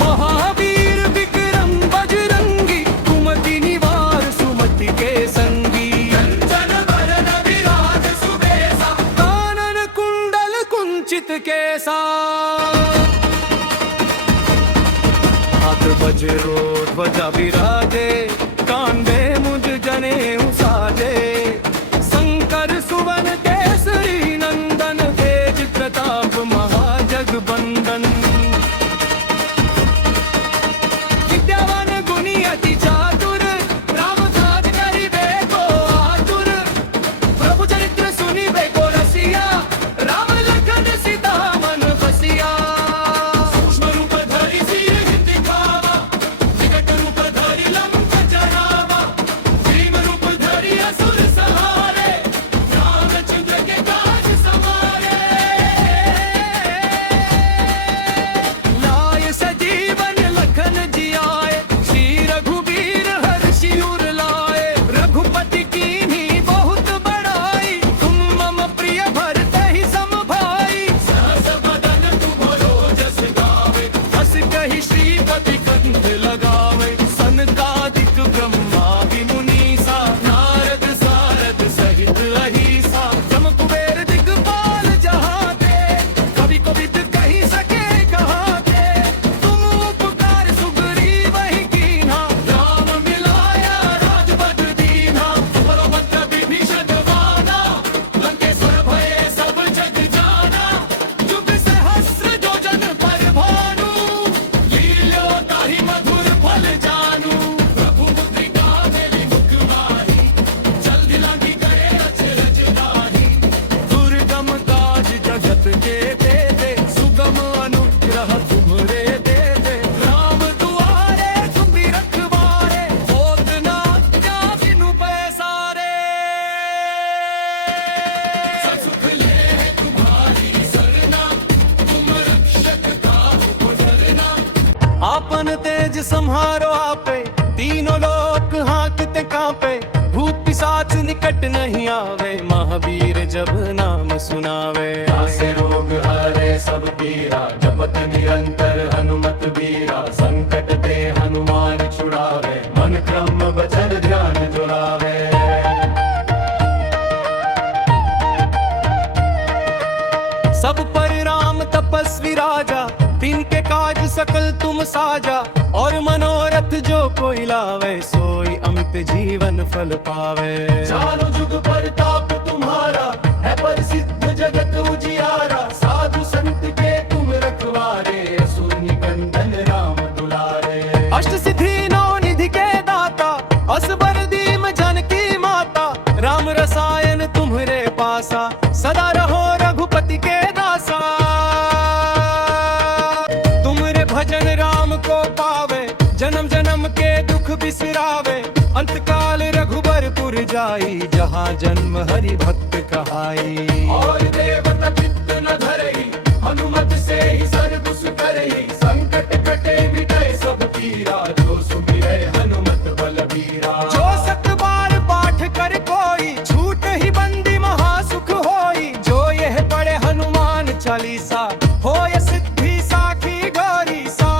महावीर विक्रम बजरंगी कुमति निवार सुमति के संगी। कंचन बरन विराज सुबेसा कानन कुंडल कुंचित केसा। हाथ बजरो ध्वजा विराजे कांधे मुझ जनेऊ साजे। शंकर सुवन केसरी नंदन तेज प्रताप महाजगबंदन। विद्यावान गुणी अति चातुर राम काज करिबे को आतुर। प्रभु चरित्र सुनिबे को रसिया राम लखन सीता मन बसिया। सूक्ष्म रूप धरि सिर दिखावा विकट रूप धरि लंक जरावा। भीम रूप धरि असुर सहारे रामचंद्र के काज सवारे। लाय सजीवन लखन जियाए श्री रघुबीर हर्षि उर लाए। रघुपति कीन्ही बहुत बड़ाई तुम मम प्रिय भरते ही सम भाई। सहस बदन तुम्हरो जस गावे हस कहि श्रीपति कंठ लगावे। सनकादिक ब्रह्मा विमुनीसा नारद सारद सहित अहिसा। जम कुबेर दिगपाल जहाते कवि कोविद कहि सके कहाते। तुम उपकार सुग्रीव ही कीन्हा राम मिलाया राजपद दीन्हा। तुम्हरो मंत्र विभीषण वाना लंकेश्वर भये सब जग जाना। जुग सहस्र योजन पर भानु लील्यो ताहि मधुर फल जानू। प्रभु मुद्रिका मेली मुख माही जल्दी लागी करे अचरज नाही। दुर्गम काज जगत के देते सुगम अनुग्रह तुम्हरे देते। राम दुआरे तुम भी रखवारे होत ना क्या बिनु पैसारे। सुख ले तुम्हारी सरना तुम रक्षक काहू को डरना। आपन तेज सम्हारो आपे तीनों लोक हांकते कांपे। भूत पिशाच निकट नहीं आवे महावीर जब नाम सुनावे। से रोग हरे सब पीरा जपत निरंतर हनुमत बीरा। संकट ते हनुमान छुड़ावे मन क्रम वचन ध्यान जुड़ावे। सब पर राम तपस्वी राजा तिनके काज सकल तुम साजा। और मनोरथ जो कोई लावे सोई अमित जीवन फल पावे। चारों जुग परताप तुम्हारा है प्रसिद्ध जगत उजियारा। साधु संत के तुम रखवारे शून्य कंदन राम दुलारे। अष्ट सिद्धि नौ निधि के दाता असबर दीम जानकी माता। राम रसायन तुम्हरे पासा सदा रहो रघुपति के दासा। तुमरे भजन राम को पावे जन्म जन्म के दुख बिसरावे। अंतकाल रघुबरपुर जाई जहाँ जन्म हरि भक्त कहाई। और देवता चित्त न धरहि हनुमत से ही सर्व सुख करहि। संकट कटे मिटे सब पीरा जो सुमिरै हनुमत बलबीरा। जो सत बार पाठ कर कोई छूट ही बंदी महासुख होई। जो यह पढ़े हनुमान चालीसा होय सिद्धि साखी गौरी सा।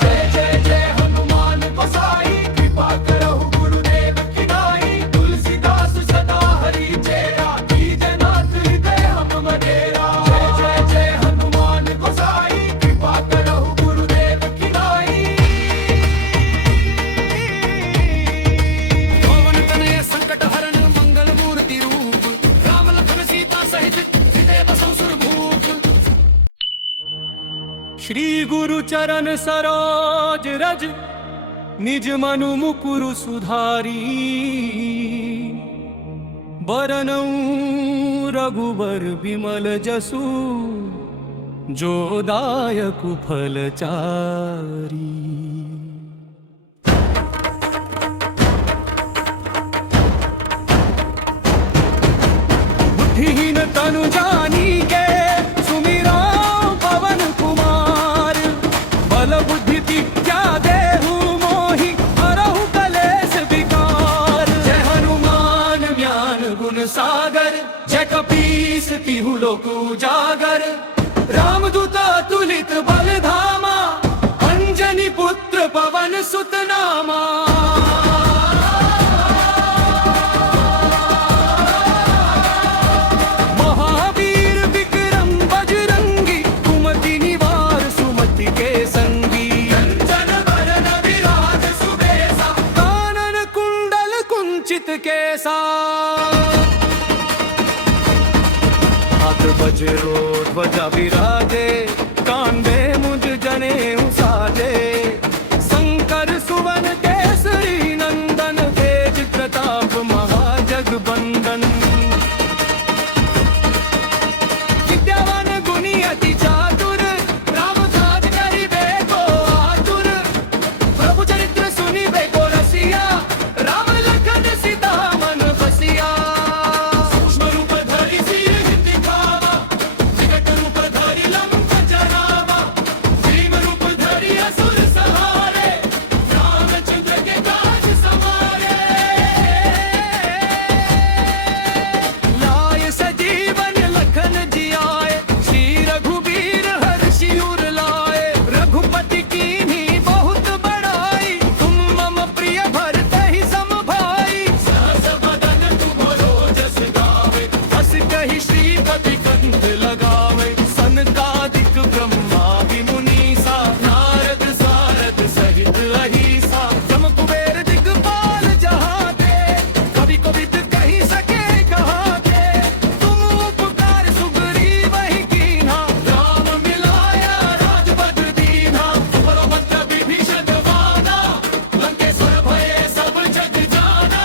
जय जय जय हनुमान गोसाई कृपा करहु गुरुदेव की नाई। तुलसीदास सदा श्री गुरु चरण सरोज रज निज मनु मुकुरु सुधारी बरनऊ रघुबर विमल जसु जो दायक फलचारी। बुद्धिहीन तनु जानी के सुमिरा पवन कुमार बल बुद्धि विद्या देहु मोहि हरहु कलेश विकार। जय हनुमान ज्ञान गुण सागर जय कपीस तिहु लोक उजागर। रामदूत तुलित बल धामा अंजनी पुत्र पवन सुत नामा। महावीर विक्रम बजरंगी कुमति निवार सुमति के संगी। कंचन बरन विराज सुबेसा कानन कुंडल कुंचित केसा। हाथ बजरो ध्वजा विराजे कांधे मुझ जनेऊ साजे। शंकर सुवन केसरी नंदन तेज प्रताप महाजगबंदन। विद्यावान गुणी अति चातुर राम काज करिबे को आतुर। प्रभु चरित्र सुनिबे को रसिया राम लखन सीता मन बसिया। सूक्ष्म रूप धरि सिर दिखावा विकट रूप धरि लंक जरावा। भीम रूप धरि असुर सहारे रामचंद्र के काज सवारे। लाए सजीवन लखन जियाए श्री रघुबीर हर्षि उर लाए। रघुपति कीन्ही बहुत बड़ाई तुम मम प्रिय भरते ही सम भाई। सहस बदन तुम्हरो जस गावे हस कहि श्रीपति कंठ लगावे। सनकादिक ब्रह्मा विमुनीसा नारद सारद सहित अहिसा। जम कुबेर दिगपाल जहाते कवि कोविद कहि सके कहाते। तुम उपकार सुग्रीव ही कीन्हा राम मिलाया राजपद दीन्हा। तुम्हरो मंत्र विभीषण माना लंकेश्वर भये सब जग जाना।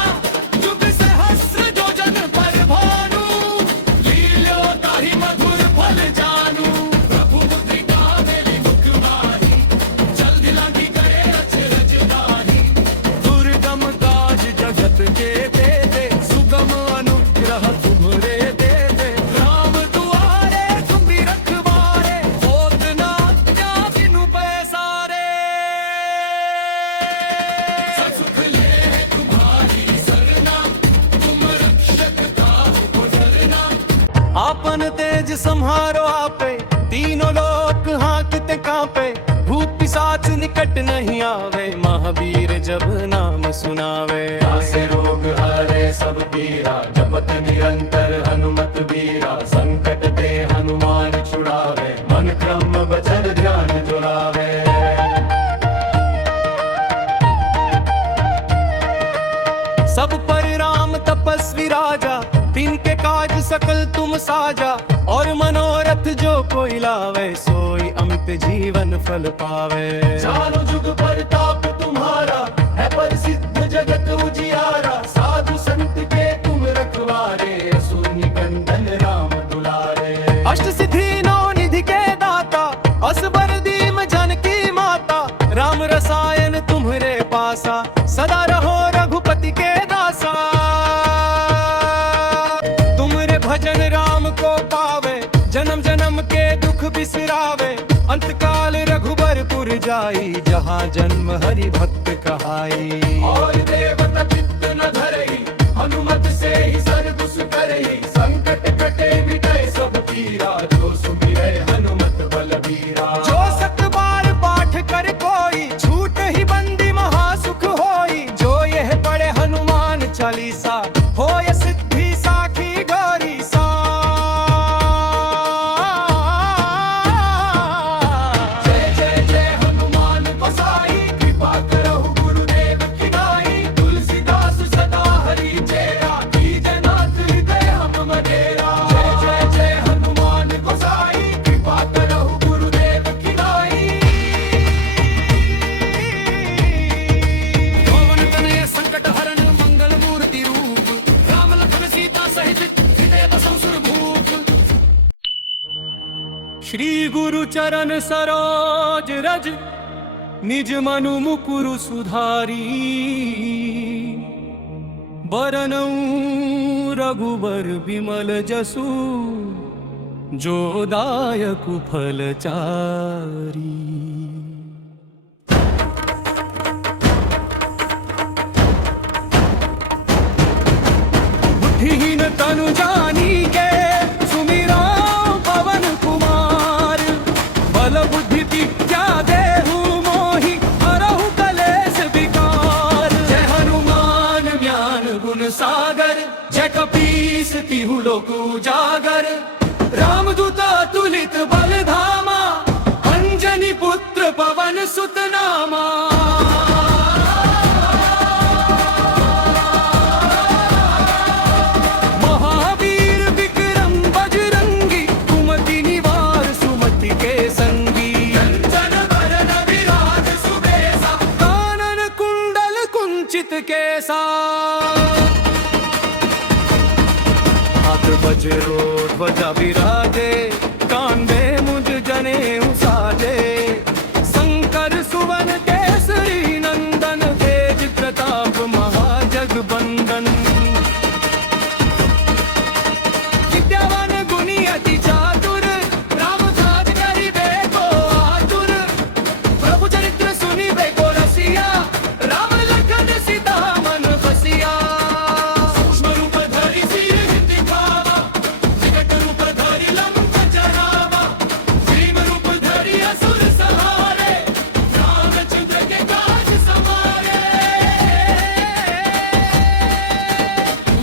जुग सहस्र योजन पर भानु लील्यो ताहि मधुर फल जानू। प्रभु मुद्रिका मेली मुख माही जल्दी लागी करे अचरज नाही। दुर्गम काज जगत के देते सुगम अनुग्रह तुम्हरे देते। राम दुआरे तुम भी रखवारे होत न आज्ञा बिनु पैसारे। सब सुख ले तुम्हारी सरना तुम रक्षक काहू को डरना। आपन तेज सम्हारो आपे तीनों लोक हांकते कांपे। भूत पिशाच निकट नहीं आवे महावीर जब नाम सुनावे। से रोग हरे सब पीरा जपत निरंतर हनुमत बीरा। संकट ते हनुमान छुड़ावे मन क्रम वचन ध्यान जुड़ावे। सब पर राम तपस्वी राजा तिनके काज सकल तुम साजा। और मनोरथ जो कोई लावे सोई अमित जीवन फल पावे। चारों जुग परताप तुम्हारा है प्रसिद्ध जगत उजियारा। साधु संत के तुम रखवारे असुर निकंदन राम दुलारे। अष्ट सिद्धि नौ निधि के दाता असबर दीम जानकी माता। राम रसायन तुम्हरे पासा सदा रहो रघुपति के दासा। तुमरे भजन राम को पावे जन्म जन्म के दुख बिसरावे। अंत काल रघुबरपुर जाई जहाँ जन्म हरि भक्त कहाई। और देवता चित्त न धरई हनुमत से ही सर्व सुख करई। संकट कटे मिटे सब पीरा जो सुमिरै हनुमत बलबीरा। जो सत बार पाठ कर कोई छूट ही बंदी महासुख होई। जो यह पढ़े हनुमान चालीसा होय सिद्धि साखी गौरी सा। जय जय जय हनुमान गोसाई कृपा करहु गुरुदेव की नाई। तुलसीदास सदा हरि चेरा कीजय नाथ हृदय हम मडेरा। जय जय जय श्री गुरु चरण सरोज रज निज मनु मुकुरु सुधारी बरनऊ रघुबर विमल जसु जो दायकु फलचारी। बुद्धिहीन तनु जानी के सुमिरा पवन कुमार बल बुद्धि विद्या देहु मोहि हरहु कलेश विकार। जय हनुमान ज्ञान गुण सागर जय कपीस तिहु लोक उजागर। रामदूत तुलित बल धामा अंजनी पुत्र पवन सुत नामा। महावीर विक्रम बजरंगी कुमति निवार सुमति के संगी। कंचन बरन विराज सुबेसा कानन कुंडल कुंचित केसा। हाथ वज्रो ध्वजा विराजे कांधे मुझ जनेऊ साजे। शंकर सुवन केसरी नंदन तेज प्रताप महाजगबंदन। विद्यावान गुणी अति चातुर राम काज करिबे को आतुर। प्रभु चरित्र सुनिबे को रसिया राम लखन सीता मन बसिया। सूक्ष्म रूप धरि सिर दिखावा विकट रूप धरि लंक जरावा। भीम रूप धरि असुर सहारे रामचंद्र के काज सवारे।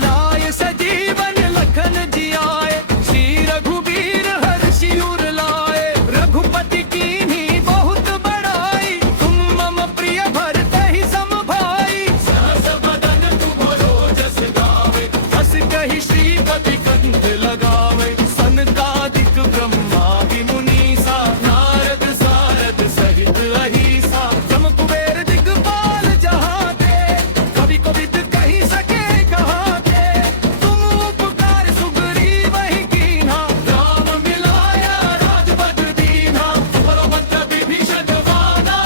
लाए सजीवन लखन जियाए श्री रघुबीर हर्षि उर लाए। रघुपति कीन्ही बहुत बड़ाई तुम मम प्रिय भरत ही सम भाई। सहस बदन तुम्हरो जस गावे हस कहि श्रीपति कंठ लगावे। सनकादिक ब्रह्मादि मुनीसा नारद सारद सहित अहिसा। जम कुबेर दिगपाल जहाते कवि कोविद कहि सके कहाते। तुम उपकार सुग्रीव ही कीन्हा राम मिलाया राजपद दीन्हा। तुम्हरो मंत्र विभीषण वाना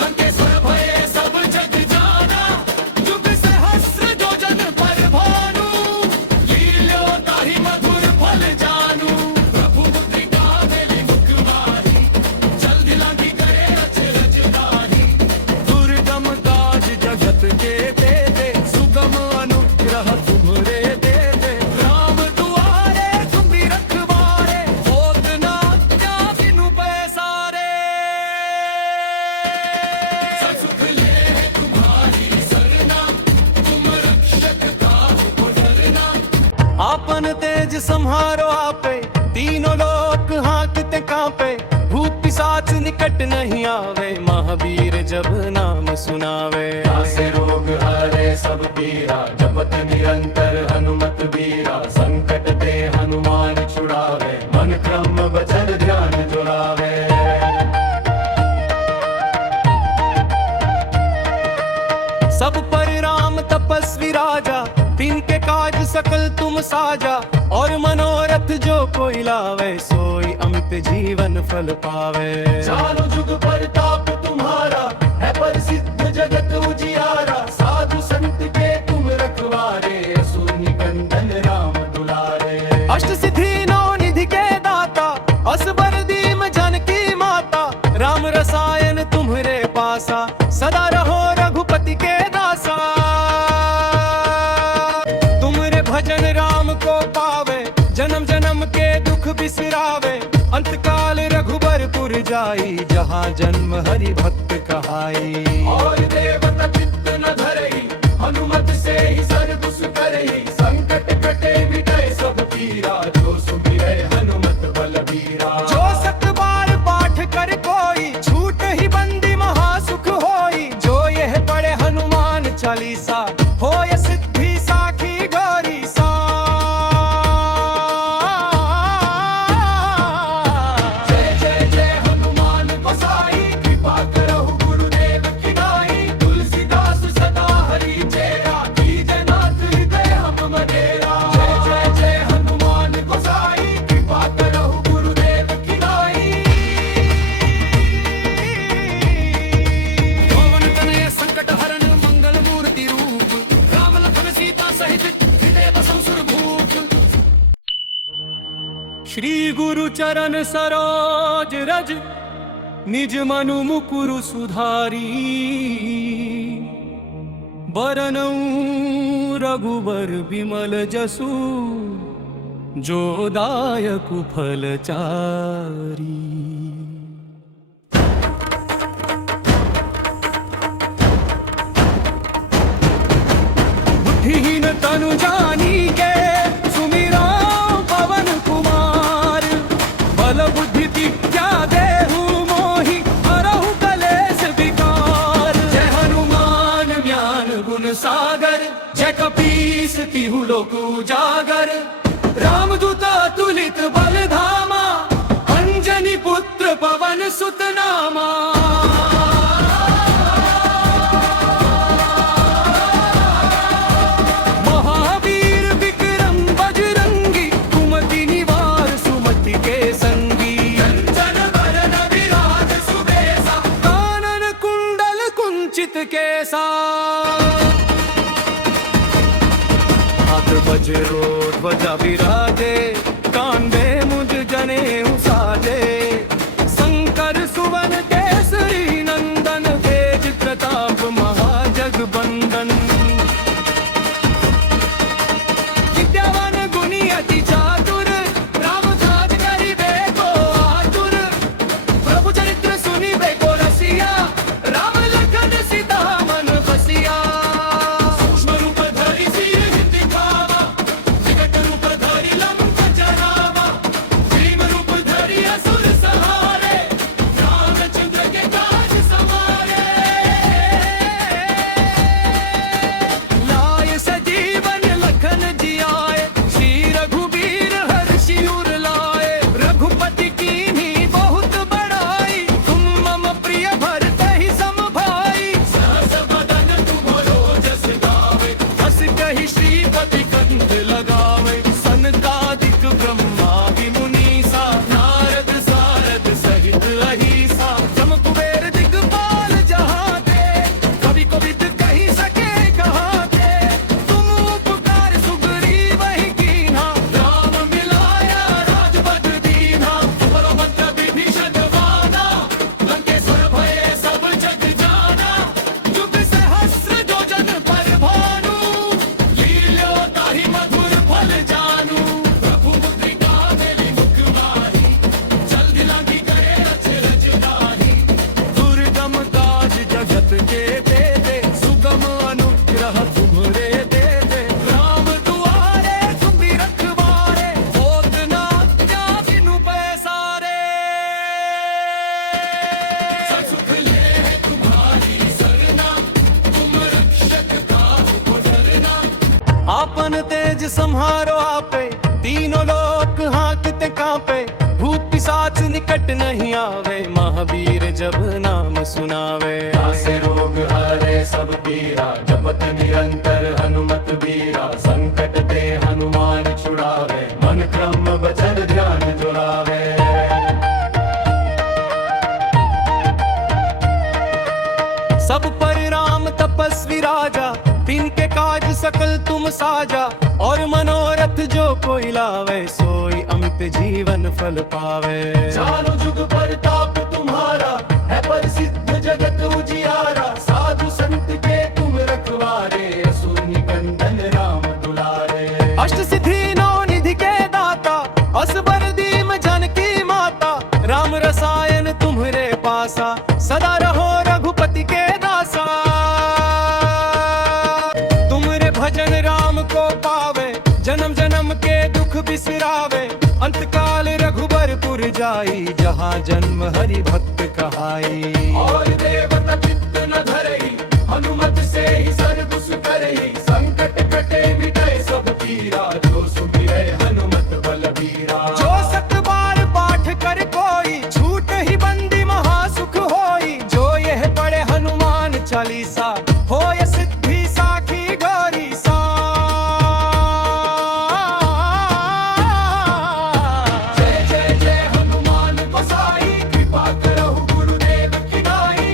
लंकेश्वर भये सब जग जाना। जुग सहस्र जोजन पर भानु लील्यो ताहि मधुर फल जानू। प्रभु मुद्रिका मेलि मुख माही जल्दी लांघी करे रच रच गाही। दुर्गम काज जगत के तेते सुगम अनुग्रह तुम्हरे देते। राम दुआरे तुम भी रखवारे होत न आज्ञा बिनु पैसारे। सुख ले तुम्हारी सरना तुम रक्षक काहू को डरना। आपन तेज सम्हारो आपे तीनों लोक हांकते कांपे। भूत पिशाच निकट नहीं आवे महावीर जब नाम सुनावे। से रोग हरे सब पीरा जपत निरंतर हनुमत बीरा। संकट ते हनुमान छुड़ावे मन क्रम वचन ध्यान जुड़ावे। सब पर राम तपस्वी राजा तिनके काज सकल तुम साजा। और मनोरथ जो कोई लावे सोई अमित जीवन फल पावे। चारों जुग परताप तुम्हारा है प्रसिद्ध जगत उजियारा। साधु संत के तुम रखवारे असुर निकंदन राम दुलारे। अष्ट सिद्धि नौ निधि के दाता असबर दीम जानकी माता। राम रसायन तुम्हरे पासा सदा रहो रघुपति के दासा। तुमरे भजन राम को पावे जन्म जन्म के दुख बिसरावे। अंतकाल रघुबरपुर जाई जहाँ जन्म हरि भक्त कहाई। और देवता चित्त न धरई हनुमत से ही सर्व सुख करई। संकट कटे मिटे सब पीरा जो सुमिरै हनुमत बलबीरा। जो सत बार पाठ कर कोई छूट ही बंदी महासुख होई। जो यह पढ़े हनुमान चालीसा होय सिद्धि साखी गौरी सा। जय जय जय हनुमान गोसाई कृपा करहु गुरुदेव की नाई। तुलसीदास सदा हरि चेरा कीजय नाथ हृदय हम मनेरा। जय जय जय हनुमान गोसाई कृपा करहु गुरुदेव की नाई। श्री गुरु चरण सरोज रज निज मनु मुकुरु सुधारी बरनऊ रघुबर विमल जसु जो दायक फलचारी। बुद्धिहीन तनु जानी के सुमिरा पवन कुमार बल बुद्धि विद्या देहु मोहि हरहु कलेश विकार। जय हनुमान ज्ञान गुण सागर जय कपीस तिहु लोक उजागर। रामदूत तुलित बल धामा अंजनी पुत्र पवन सुत नामा। महावीर विक्रम बजरंगी कुमति निवार सुमति के संगी। कंचन बरन विराज सुबेसा कानन कुंडल कुंचित केसा। हाथ वज्रो ध्वजा विराजे कांधे मुझ जनेऊ साजे। शंकर सुवन केसरी नंदन तेज प्रताप महाजगबंदन। विद्यावान गुणी अति चातुर राम काज करिबे को आतुर। प्रभु चरित्र सुनिबे को रसिया राम लखन सीता मन बसिया। सूक्ष्म रूप धरि सिर दिखावा विकट रूप धरि लंक जरावा। भीम रूप धरि असुर सहारे रामचंद्र के काज सवारे। लाए सजीवन लखन जियाए श्री रघुबीर हर्षि उर लाए। रघुपति कीन्ही बहुत बड़ाई तुम मम प्रिय भरत ही सम भाई। सहस बदन तुम्हरो जस गावे हस कहि श्रीपति कंठ लगावे। सनकादिक ब्रह्मादि मुनीसा नारद सारद सहित अहिसा। जम कुबेर दिगपाल जहाँ ते कवि कोविद कहि सके कहाँ ते। तुम उपकार सुग्रीव ही कीन्हा राम मिलाया राजपद दीन्हा। तुम्हरो मंत्र विभीषण माना लंकेश्वर भये सब जग जाना। युग सहस्र जो जन पर भानु लील्यो ताहि मधुर फल जानू। प्रभु मुद्रिका मेली मुख माही जल्दी लांघी करे अचरज नाही। दुर्गम काज जगत के देते सुगम अनुग्रह तुम्हरे देते। राम दुआरे तुम भी रखवारे होत न क्या बिनु पैसारे। सुख ले तुम्हारी सरना तुम रक्षक काहू को डरना। आपन तेज सम्हारो आपे तीनों लोक हांकते कांपे। भूत पिशाच निकट नहीं आवे महावीर जब नाम सुनावे। से रोग हरे सब पीरा जपत निरंतर हनुमत बीरा। संकट ते हनुमान छुड़ावे मन क्रम वचन ध्यान जुड़ावे। सब पर राम तपस्वी राजा तिनके काज सकल तुम साजा। और मनोरथ जो कोई लावे सोई अमित जीवन फल पावे। चारों जुग परताप तुम्हारा है प्रसिद्ध जगत उजियारा। साधु संत के तुम रखवारे असुर निकंदन राम दुलारे। अष्ट सिद्धि नौ निधि के दाता असबर दीम जानकी माता। राम रसायन तुम्हरे पासा सदा रहो रघुपति के दासा। तुमरे भजन राम को पावे जन्म जन्म के दुख बिसरावे। अंत काल रघुबरपुर जाई जहाँ जन्म हरि भक्त कहाई। और देवता चित्त न धरई हनुमत से ही सर्व सुख करई। संकट कटे मिटे सब पीरा जो सुमिरै हनुमत बलबीरा। जो सत बार पाठ कर कोई छूट ही बंदी महासुख होई। जो यह पढ़े हनुमान चालीसा होय सिद्धि साखी गौरी सा। जय जय जय हनुमान गोसाई कृपा करहु गुरुदेव की नाई।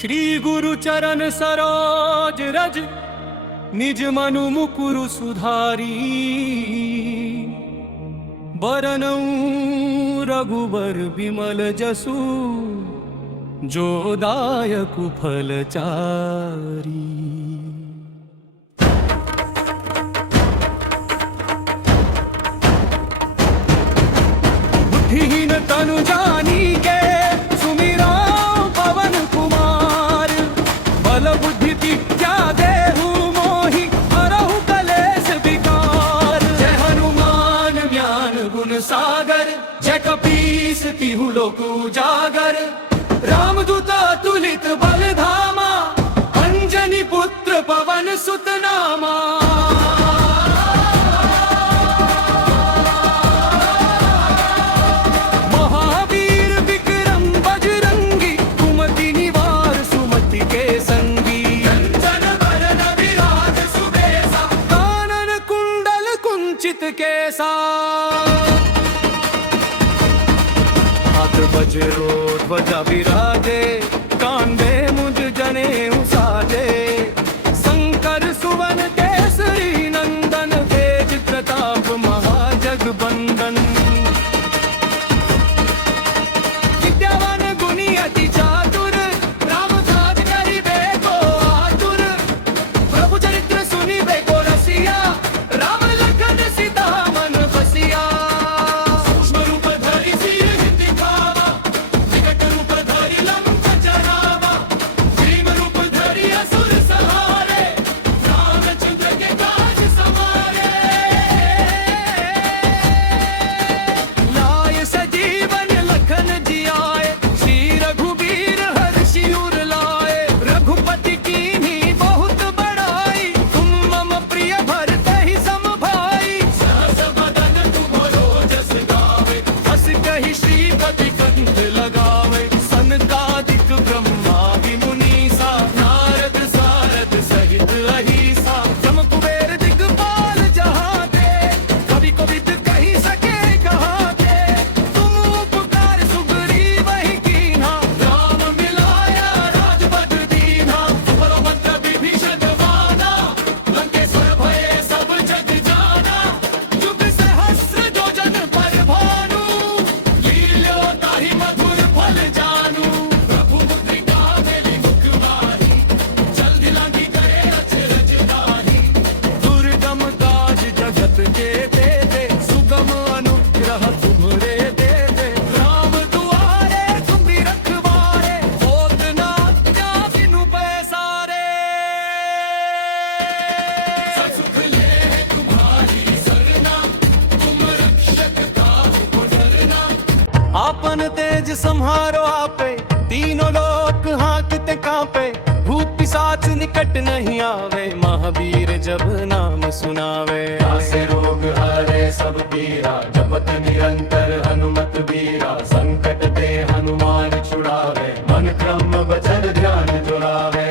श्री गुरु चरण सरोज रज निज मनु मुकुरु सुधारी बरनऊ रघुबर विमल जसु जो दायक फलचारी। बुद्धिहीन तनु जानी के सुमिरा पवन कुमार बल बुद्धि विद्या देहु मोहि हरहु कलेश विकार। जय हनुमान ज्ञान गुण सागर जय कपीस तिहु लोक उजागर। रामदूत तुलित बल धामा अंजनी पुत्र पवन सुत नामा। महावीर विक्रम बजरंगी कुमति निवार सुमति के संगी। कंचन बरन विराज सुबेसा कानन कुंडल कुंचित केसा। हाथ वज्रो ध्वजा विराजे कांधे मुझ जनेऊ साजे। शंकर सुवन केसरी नंदन तेज प्रताप महाजगबंदन। विद्यावान गुणी अति चातुर राम काज करिबे को आतुर। प्रभु चरित्र सुनिबे को रसिया राम लखन सीता मन बसिया। सूक्ष्म रूप धरि सिर दिखावा विकट रूप धरि लंक जरावा। भीम रूप धरि असुर संहारे रामचंद्र के काज सवारे। लाय सजीवन लखन जियाए श्री रघुबीर हर्षि उर लाए। रघुपति कीन्ही बहुत बड़ाई तुम मम प्रिय भरत ही सम भाई। सहस बदन तुमरो जस गावे हस कहि श्रीपति कंठ लगावे। सनकादिक ब्रह्मादि मुनीसा नारद सारद सहित अहिसा। जम कुबेर दिगपाल जहाँ ते कवि कोविद कहि सके कहाँ ते। तुम उपकार सुग्रीव ही कीन्हा राम मिलाया राजपद दीन्हा। तुम्हारो मंत्र विभीषण माना लंकेश्वर भये सब जग जाना। युग सहस्र जो जन पर भानु लील्यो ताहि मधुर फल जानू। प्रभु मुद्रिका मेली मुख माही जल्दी लांघी करे रच रचनाही। दुर्गम काज जगत के देते सुगम अनुग्रह तुम्हरे देते। राम दुआरे तुम भी रखवारे होत न आज्ञा बिनु पैसारे। ससुख ले तुम्हारी सरना तुम रक्षक काहू को डरना। आपन तेज सम्हारो आपे तीनों लोक हांकते कांपे। भूत पिशाच निकट नहीं आवे महावीर जब नाम सुनावे। से रोग हरे सब पीरा जपत निरंतर हनुमत बीरा। संकट ते हनुमान छुड़ावे मन क्रम वचन ध्यान जुड़ावे।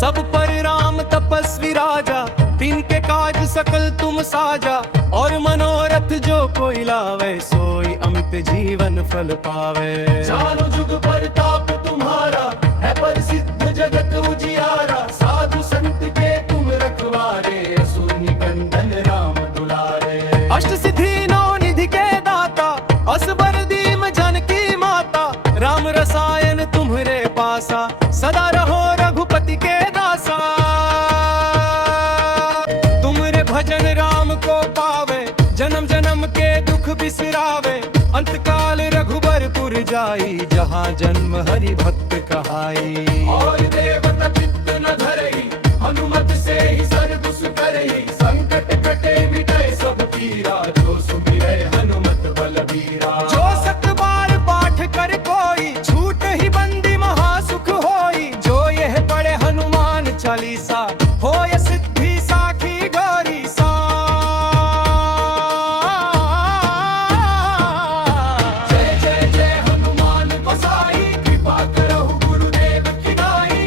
सब पर राम तपस्वी राजा तिनके काज सकल तुम साजा। और मनोरथ जो कोई लावे सोई अमित जीवन फल पावे। चारों जुग परताप तुम्हारा है प्रसिद्ध जगत उजियारा। साधु संत के तुम रखवारे असुर निकंदन राम दुलारे। अष्ट सिद्धि नौ निधि के दाता असबर दीम जानकी माता। राम रसायन तुम्हरे पासा सदा रहो रघुपति के दासा। तुमरे भजन राम को पावे जन्म जन्म के दुख बिसरावे। अंतकाल रघुबरपुर जाई जहाँ जन्म हरि भक्त कहाई। और देवता चित्त न धरई हनुमत से ही सर्व सुख करई। संकट कटे मिटे सब पीरा जो सुमिरै हनुमत बलबीरा। जो सत बार पाठ कर कोई छूट ही बंदी महासुख होई। जो यह पढ़े हनुमान चालीसा होय सिद्धि साखी गौरी सा। जय जय जय हनुमान गोसाई कृपा करहु गुरुदेव की नाई।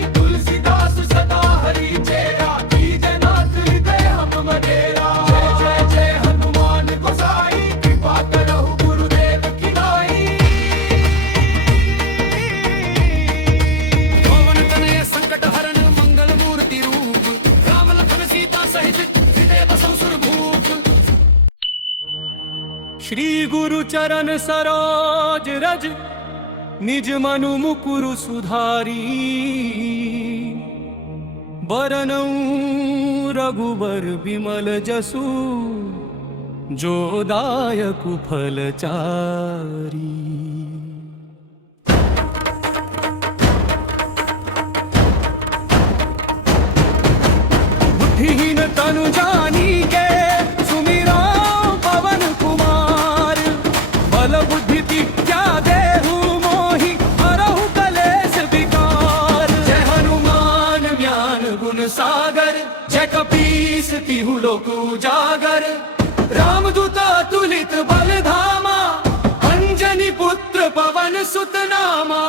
श्री गुरु चरण सरोज रज निज मनु मुकुरु सुधारी बरनऊ रघुबर विमल जसु जो दायक फलचारी। बुद्धिहीन तनु जानी के सुमिरो पवन कुमार बल बुद्धि विद्या देहु मोहि हरहु कलेश विकार। जय हनुमान ज्ञान गुण सागर जय कपीस तिहु लोक उजागर। रामदूत अतुलित बल धामा अंजनी पुत्र पवन सुत नामा।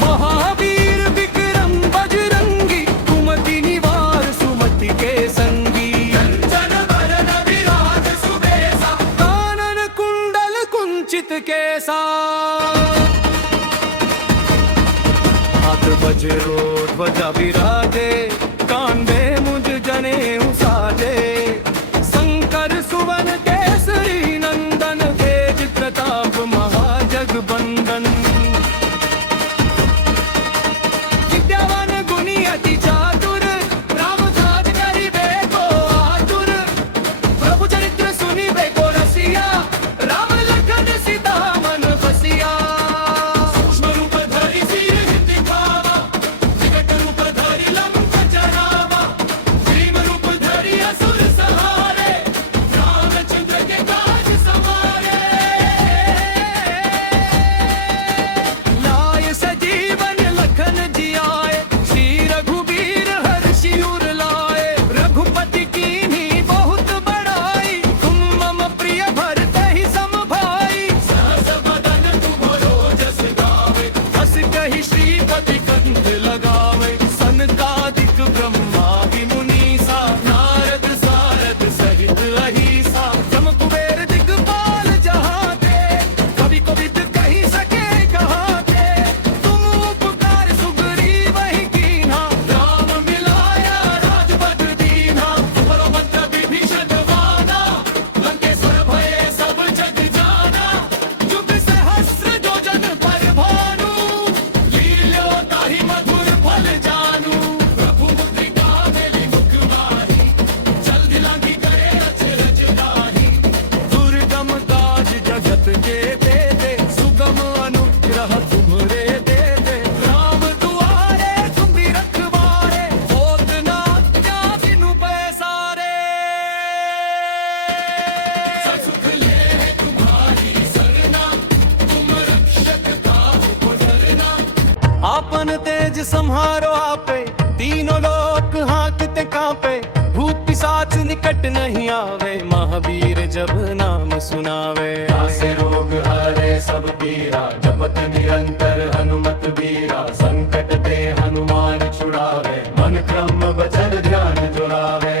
महावीर विक्रम बजरंगी कुमति निवार सुमति के संगी। कंचन बरन विराज सुबेसा कानन कुंडल कुंचित केसा। हाथ वज्रो ध्वजा विराजे कांधे मुझ जनेऊ साजे। शंकर सुवन केसरी नंदन तेज प्रताप महाजगबंदन। विद्यावान गुणी अति चातुर राम काज करिबे को आतुर। प्रभु चरित्र सुनिबे को रसिया राम लखन सीता मन बसिया। सूक्ष्म रूप धरि सिर दिखावा विकट रूप धरि लंक जरावा। भीम रूप धरि असुर सहारे रामचंद्र के काज सवारे। लाय सजीवन लखन जियाए श्री रघुबीर हर्षि उर लाए। रघुपति कीन्ही बहुत बड़ाई तुम मम प्रिय भरते ही सम भाई। सहस बदन तुम्हरो जस गावे हस कहि श्रीपति कंठ लगावे। सनकादिक ब्रह्मादि मुनीसा नारद सारद सहित अहिसा। जम कुबेर दिगपाल जहाते कवि कोविद कहि सके कहाते। तुम उपकार सुग्रीव ही कीन्हा राम मिलाया राजपद दीन्हा। तुम्हरो मंत्र विभीषण वाना लंकेश्वर भये सब जग जाना। युग सहस्र योजन पर भानु लील्यो ताहि मधुर फल जानू। प्रभु मुद्रिका मेली मुख माही जल्दी लांघी करे अचरज नाही। दुर्गम काज जगत के देते सुगम अनुग्रह तुम्हरे देते। राम दुआरे तुम भी रखवारे होत न क्या बिनु पैसारे। सुख ले तुम्हारी सरना तुम रक्षक काहू को डरना। आपन तेज सम्हारो आपे तीनों लोक हांकते कांपे। भूत पिशाच निकट नहीं आवे महावीर जब नाम सुनावे। से रोग हरे सब पीरा जपत निरंतर हनुमत बीरा। संकट ते हनुमान छुड़ावे मन क्रम वचन ध्यान जुड़ावे।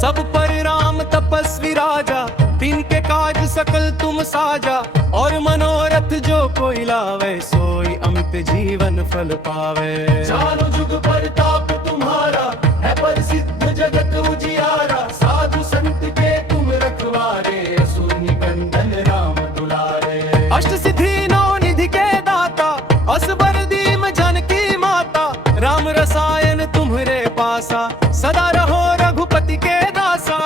सब पर राम तपस्वी राजा तिनके काज सकल तुम साजा। और मनोरथ जो कोई लावे सोई अमित जीवन फल पावे। चारों जुग परताप तुम्हारा है प्रसिद्ध जगत उजियारा। साधु संत के तुम रखवारे असुर निकंदन राम दुलारे। अष्ट सिद्धि नौ निधि के दाता असबर दीम जानकी माता। राम रसायन तुम्हरे पासा सदा रहो रघुपति के दासा।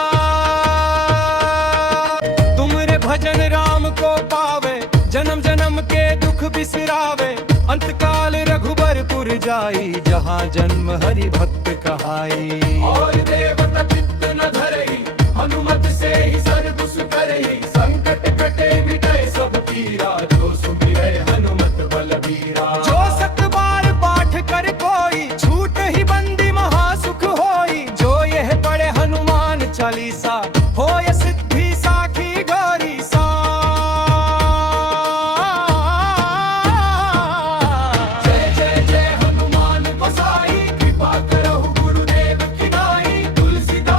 तुमरे भजन राम को पावे जन्म जन्म के दुख बिसरावे। अंतकाल रघुबरपुर जाई जहाँ जन्म हरि भक्त कहाई। और देवता चित्त न धरई हनुमत से ही सर्व सुख करई। संकट कटे मिटे सब पीरा जो सुमिरै हनुमत बलबीरा। जो सत बार पाठ कर कोई छूट ही बंदी महासुख होई। जो यह पढ़े हनुमान चालीसा होय सिद्धि साखी गौरी सा। जय जय जय हनुमान गोसाई कृपा करहु गुरुदेव की नाई। तुलसीदास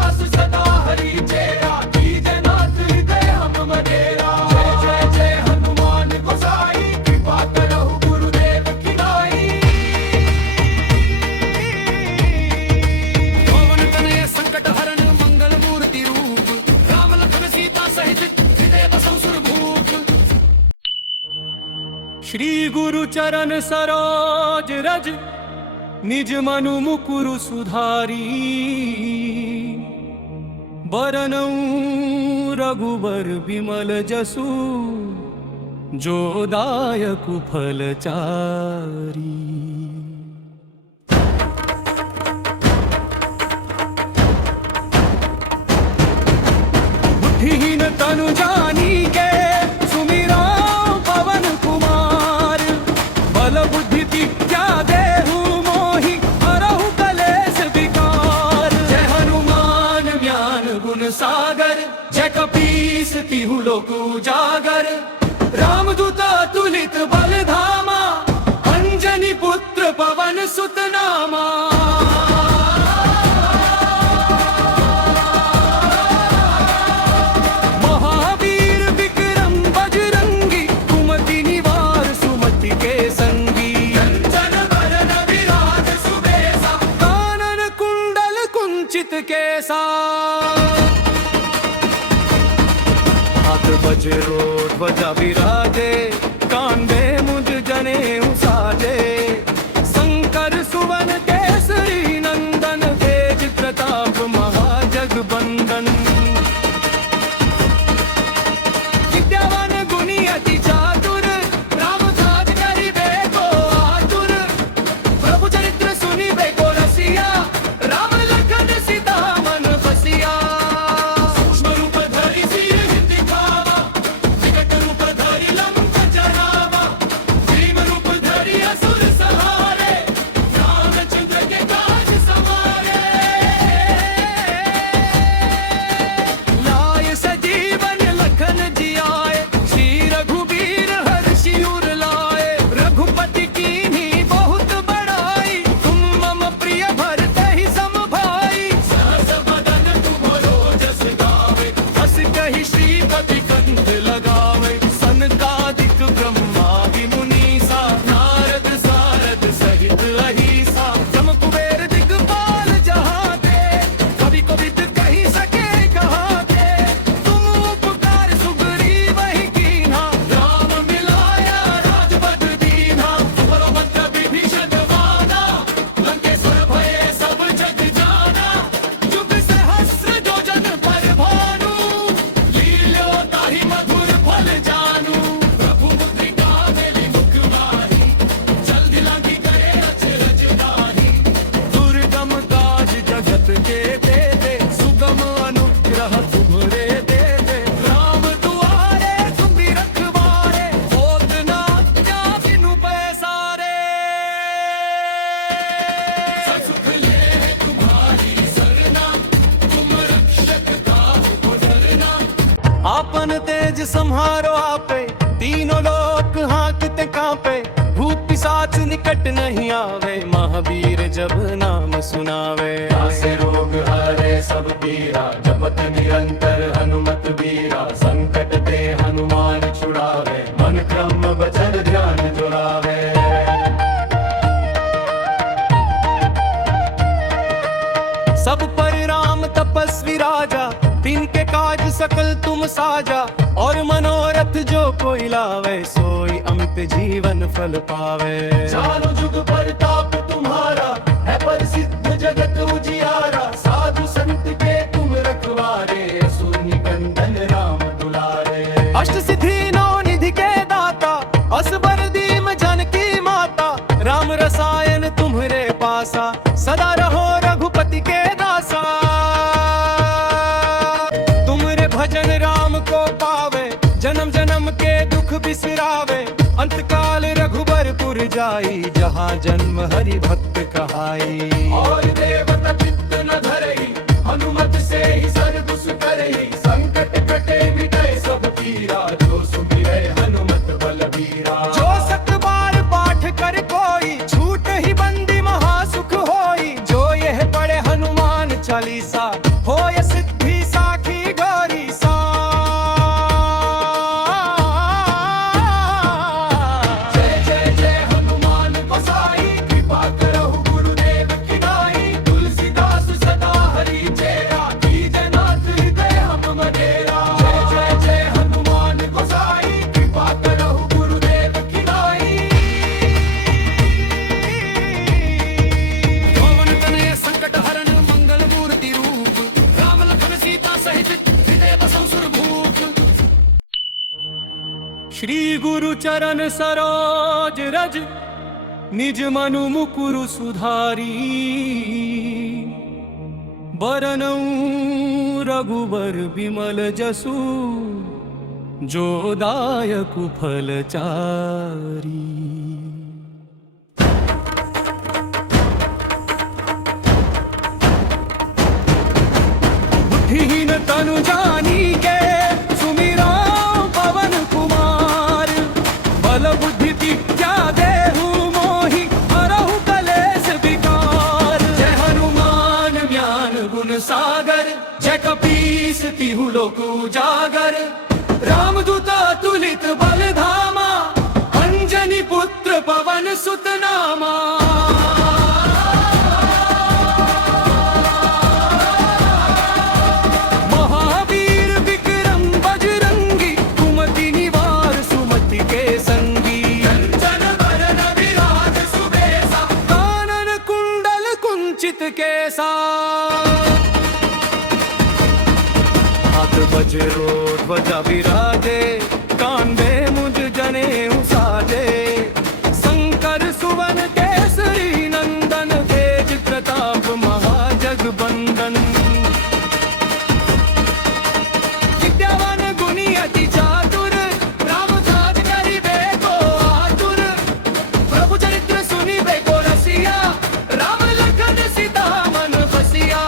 श्री गुरु चरण सरोज रज निज मनु मुकुरु सुधारी बरनऊ रघुबर विमल जसु जो दायक फलचारी। बुद्धिहीन तनु जानी के सुमिरा पवन कुमार बल बुद्धि विद्या देहु मोहि हरहु कलेश विकार। जय हनुमान ज्ञान गुण सागर जय कपीस तिहु लोक उजागर। रामदूत तुलित बल धामा अंजनी पुत्र पवन सुत नामा। कैसा हाथ बजरो ध्वजा विराजे कांधे मुझ जने साजे। शंकर सुवन केसरी नंदन तेज प्रताप महाजगबंदन। विद्यावान गुणी अति चातुर राम काज करिबे को आतुर। प्रभु चरित्र सुनिबे को रसिया राम सीता मन बसिया। सूक्ष्म रूप धरि सिर दिखावा विकट रूप धरि लंक जरावा। भीम रूप धरि असुर सहारे रामचंद्र के काज सवारे। लाय सजीवन लखन जियाए श्री रघुबीर हर्षि उर लाए। रघुपति कीन्ही बहुत बड़ाई तुम मम प्रिय भरते ही सम भाई। कही श्रीपति कंठ लगावे सनकादिक ब्रह्मादि मुनीसा। नारद सारद सहित अहिसा जम कुबेर दिगपाल जहाँ ते। कवि कवित कही सके कहाँ ते तुम उपकार सुग्रीव ही कीन्हा। राम मिलाया राजपद दीन्हा बलभद्र विभीषण वाना। लंकेश्वर भये सब जग जाना जुग सहस्र योजन पर भानु। मधुर फल जानू प्रभु मुद्रिका मेली मुख माही। जल्दी लागी करे अचरज नाही। दुर्गम काज जगत के दे दे सुगम अनुग्रह तुम्हरे दे दे। राम दुआरे तुम भी रखवारे होत ना क्या बिनु पैसारे। सुख ले तुम्हारी सरना तुम रक्षक काहू को डरना। आपन तेज संहारो आपे तीनों लोक हांकते कांपे। भूत पिशाच निकट नहीं आवे महावीर जब नाम सुनावे। से रोग हरे सब पीरा जपत निरंतर हनुमत बीरा। संकट ते हनुमान छुड़ावे मन क्रम वचन ध्यान जुड़ावे। सब पर राम तपस्वी राजा तिनके काज सकल तुम साजा। और मनोरथ जो कोई लावे सोई अमित जीवन फल पावे। चारों जुग परताप तुम्हारा है प्रसिद्ध जगत उजियारा। साधु संत के तुम रखवारे असुर निकंदन राम दुलारे। अष्ट सिद्धि नौ निधि के दाता असबर दीम जानकी माता। राम रसायन तुम्हरे पासा सदा रहो रघुपति के दासा। तुमरे भजन राम को पावे जन्म जन्म के दुख बिसरावे। अंतकाल रघुबरपुर जाई जहाँ जन्म हरि भक्त कहाई। और देवता चित्त न धरई हनुमत से ही सर दुस करई। संकट कटे मिटे सब पीरा जो सुमिरै हनुमत बलबीरा। जो सत बार पाठ कर कोई छूट ही बंदी महासुख होई। जो यह पढ़े हनुमान चालीसा होय सिद्धि साखी गौरी सा। जय जय जय हनुमान गोसाई कृपा करहु गुरुदेव की नाई। चरण सरोज रज निज मनु मुकुरु सुधारी बरनऊ रघुबर विमल जसु जो दायक फलचारी। बुद्धिहीन तनु जानी के सुमिरा पवन कुमार बल बुद्धि विद्या देहु मोहि हरहु कलेश विकार। जय हनुमान ज्ञान गुण सागर जय कपीस तिहु लोक उजागर रामदूता तुलित बल धामा अंजनी पुत्र पवन सुत नामा। महावीर विक्रम बजरंगी कुमति निवार सुमति के संगी। कंचन बरन विराज सुबेसा कानन कुंडल कुंचित केसा। हाथ बजरो ध्वजा विराजे कांधे मुझ जनेऊ साजे। शंकर सुवन केसरी नंदन तेज प्रताप महाजगबंदन। विद्यावान गुणी अति चातुर राम काज करिबे को आतुर। प्रभु चरित्र सुनिबे को रसिया राम लखन सीता मन बसिया।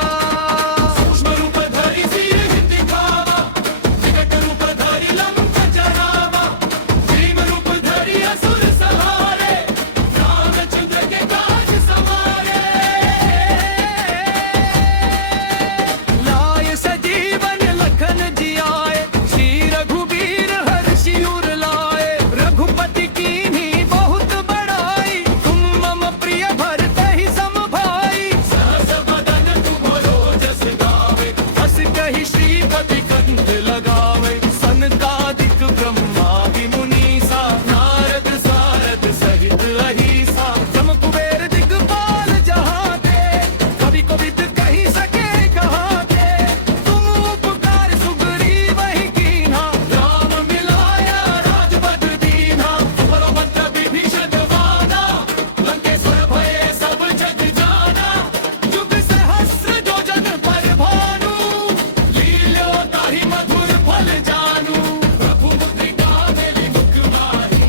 सूक्ष्म रूप धरि सिर दिखावा विकट रूप धरि लंक जरावा। भीम रूप धरि असुर सहारे रामचंद्र के काज सवारे। लाय सजीवन लखन जियाए श्री रघुबीर हर्षि उर लाए। रघुपति कीन्ही बहुत बड़ाई तुम मम प्रिय भरते ही सम भाई। सहस बदन तुम्हरो जस गावे हस कहि श्रीपति कंठ लगावे। सनकादिक ब्रह्मादि मुनीसा नारद सारद सहित अहिसा। जम कुबेर दिगपाल जहाँ ते कवि कोविद कहि सके कहाँ ते। तुम उपकार सुग्रीव ही कीन्हा राम मिलाया राजपद दीन्हा। तुम्हरो मंत्र विभीषण वाना लंकेश्वर भये सब जग जाना। जुग सहस्र योजन पर भानु लील्यो ताहि मधुर फल जानू। प्रभु मुद्रिका मेली मुख माही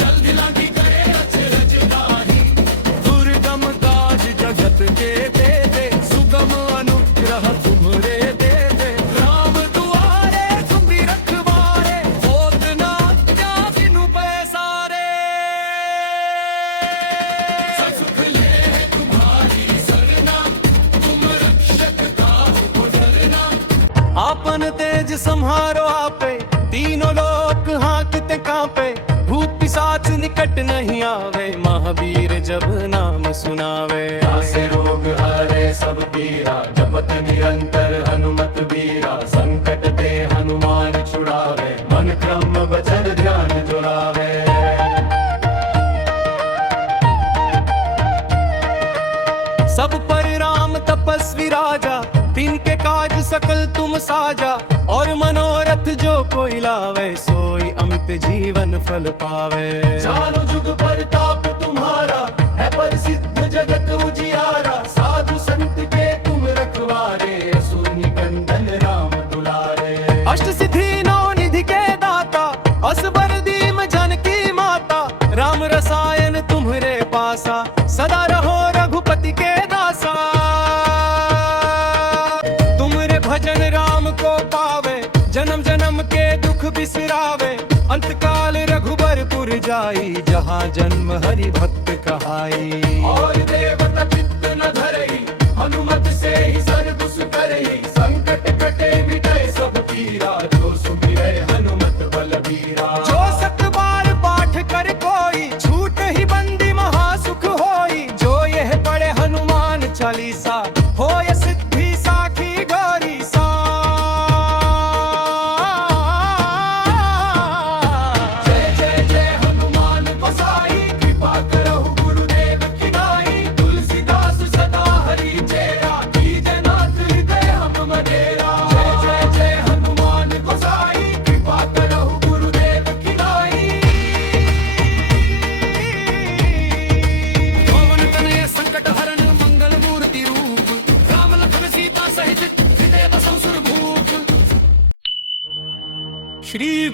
जल्दी लागी करे अचरज गाही। दुर्गम काज जगत के देते सुगम अनुग्रह तुम्हरे देते। राम दुआरे तुम भी रखवारे होत न क्या बिनु पैसारे। सुख ले तुम्हारी सरना तुम रक्षक काहू को डरना। आपन तेज सम्हारो आपे तीनों लोक हांकते कांपे। भूत पिशाच निकट नहीं आवे महावीर जब नाम सुनावे। से रोग हरे सब पीरा जपत निरंतर हनुमत बीरा। संकट ते हनुमान छुड़ावे मन क्रम वचन ध्यान जुड़ावे। सब पर राम तपस्वी राजा तिनके काज सकल तुम साजा। और मनोरथ जो कोई लावे सोई अमित जीवन फल पावे। चारों जुग परताप तुम्हारा है प्रसिद्ध जगत उजियारा। साधु संत के तुम रखवारे असुर निकंदन राम दुलारे। अष्ट सिद्धि नौ निधि के दाता असबर दीम जानकी माता। राम रसायन तुम्हरे पासा सदा रहो रघुपति के दासा। तुमरे भजन राम को पावे जन्म जन्म के दुख बिसरावे। अंतकाल रघुबरपुर जाई जहाँ जन्म हरि भक्त कहाई। और देवता चित्त न धरई हनुमत से ही सर्व सुख करई। संकट कटे मिटे सब पीरा जो सुमिरै हनुमत बलबीरा। जो सत बार पाठ कर कोई छूट ही बंदी महासुख होई। जो यह पढ़े हनुमान चालीसा होय सिद्धि साखी गौरी सा। जय जय जय हनुमान गोसाई कृपा करहु गुरुदेव की नाई। तुलसीदास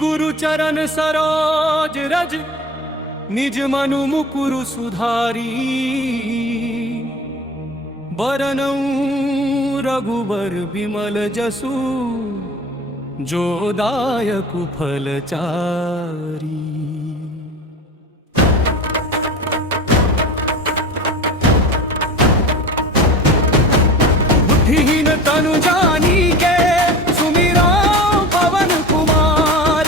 गुरु चरण सरोज रज निज मनु मुकुरु सुधारी बरनऊ रघुबर विमल जसु जो दायक फलचारी। बुद्धिहीन तनु जानी के सुमिरा पवन कुमार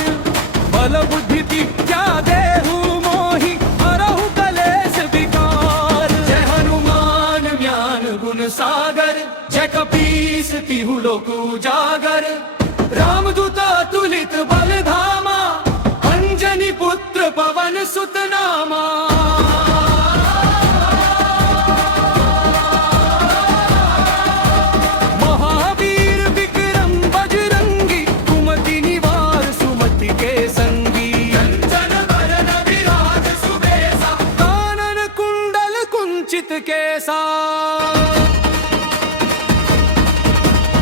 बल बुद्धि विद्या देहु मोहि हरहु कलेश विकार। जय हनुमान ज्ञान गुण सागर जय कपीस तिहु लोक उजागर। रामदूत तुलित बल धामा अंजनी पुत्र पवन सुत नामा। महावीर विक्रम बजरंगी कुमति निवार सुमति के संगी। कंचन बरन विराज सुबेसा कानन कुंडल कुंचित केसा।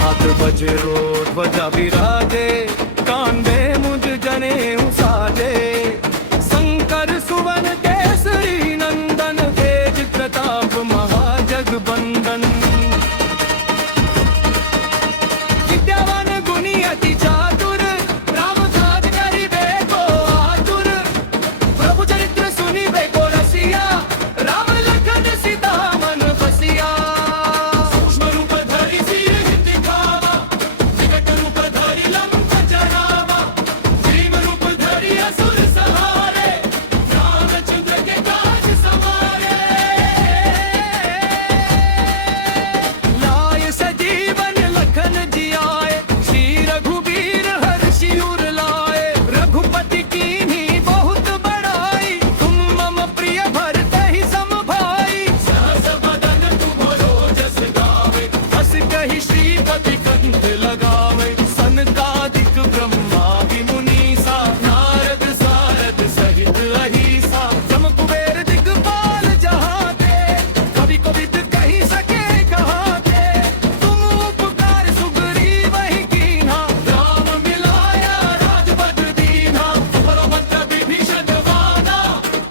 हाथ बजरो ध्वजा विराजे कांधे मुझ जनेऊ साजे। शंकर सुवन केसरी नंदन तेज प्रताप महाजगबंदन। विद्यावान गुणी अति चातुर राम काज करिबे को आतुर। प्रभु चरित्र सुनिबे को रसिया राम लखन सीता मन बसिया। सूक्ष्म रूप धरि सिर दिखावा विकट रूप धरि लंक जरावा। भीम रूप धरि असुर सहारे रामचंद्र के काज सवारे। लाय सजीवन लखन जियाए श्री रघुबीर हर्षि उर लाए। रघुपति कीन्ही बहुत बड़ाई तुम मम प्रिय भरते ही सम भाई। सहस बदन तुम्हरो जस गावे हस कहि श्रीपति कंठ लगावे। सनकादिक ब्रह्मादि मुनीसा नारद सारद सहित अहिसा। जम कुबेर दिगपाल जहाते कवि कोविद कहि सके कहाते। तुम उपकार सुग्रीव ही कीन्हा राम मिलाया राजपद दीन्हा। तुम्हरो मंत्र विभीषण माना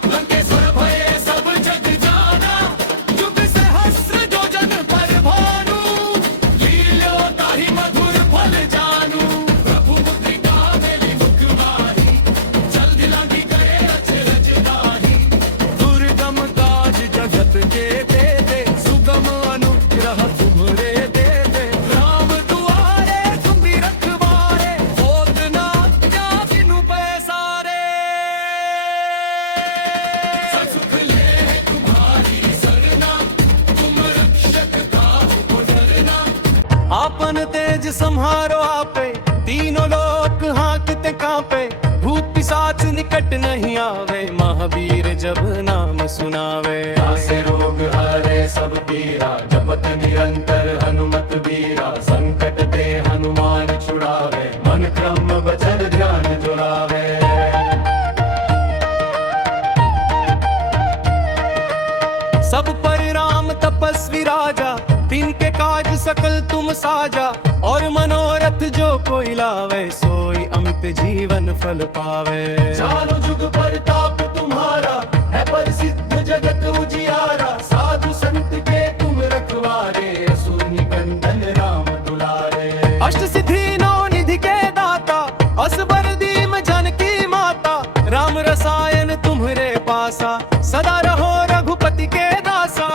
लंकेश्वर भये सब जग जाना। युग सहस्र योजन पर भानु लील्यो ताहि मधुर फल जानू। प्रभु मुद्रिका मेलि मुख माही जल्दी लागी करे अचरज नाही। दुर्गम काज जगत के देते सुगम अनुग्रह तुम्हरे देते। राम दुआरे तुम भी रखवारे होत न क्या बिनु पैसारे। सुख ले तुम्हारी सरना तुम रक्षक काहू को डरना। आपन तेज सम्हारो आपे तीनों लोक हांकते कांपे। भूत पिशाच निकट नहीं आवे महावीर जब नाम सुनावे। से रोग हरे सब पीरा जपत निरंतर हनुमत बीरा। संकट ते हनुमान छुड़ावे मन क्रम वचन ध्यान जुड़ावे। सब पर राम तपस्वी राजा तिनके काज सकल तुम साजा। और मनोरथ जो कोई लावे सोई अमित जीवन फल पावे। चारों जुग परताप तुम्हारा है प्रसिद्ध जगत उजियारा। साधु संत के तुम रखवारे असुर निकंदन राम दुलारे। अष्ट सिद्धि नौ निधि के दाता असबर दीम जानकी माता। राम रसायन तुम्हरे पासा सदा रहो रघुपति के दासा।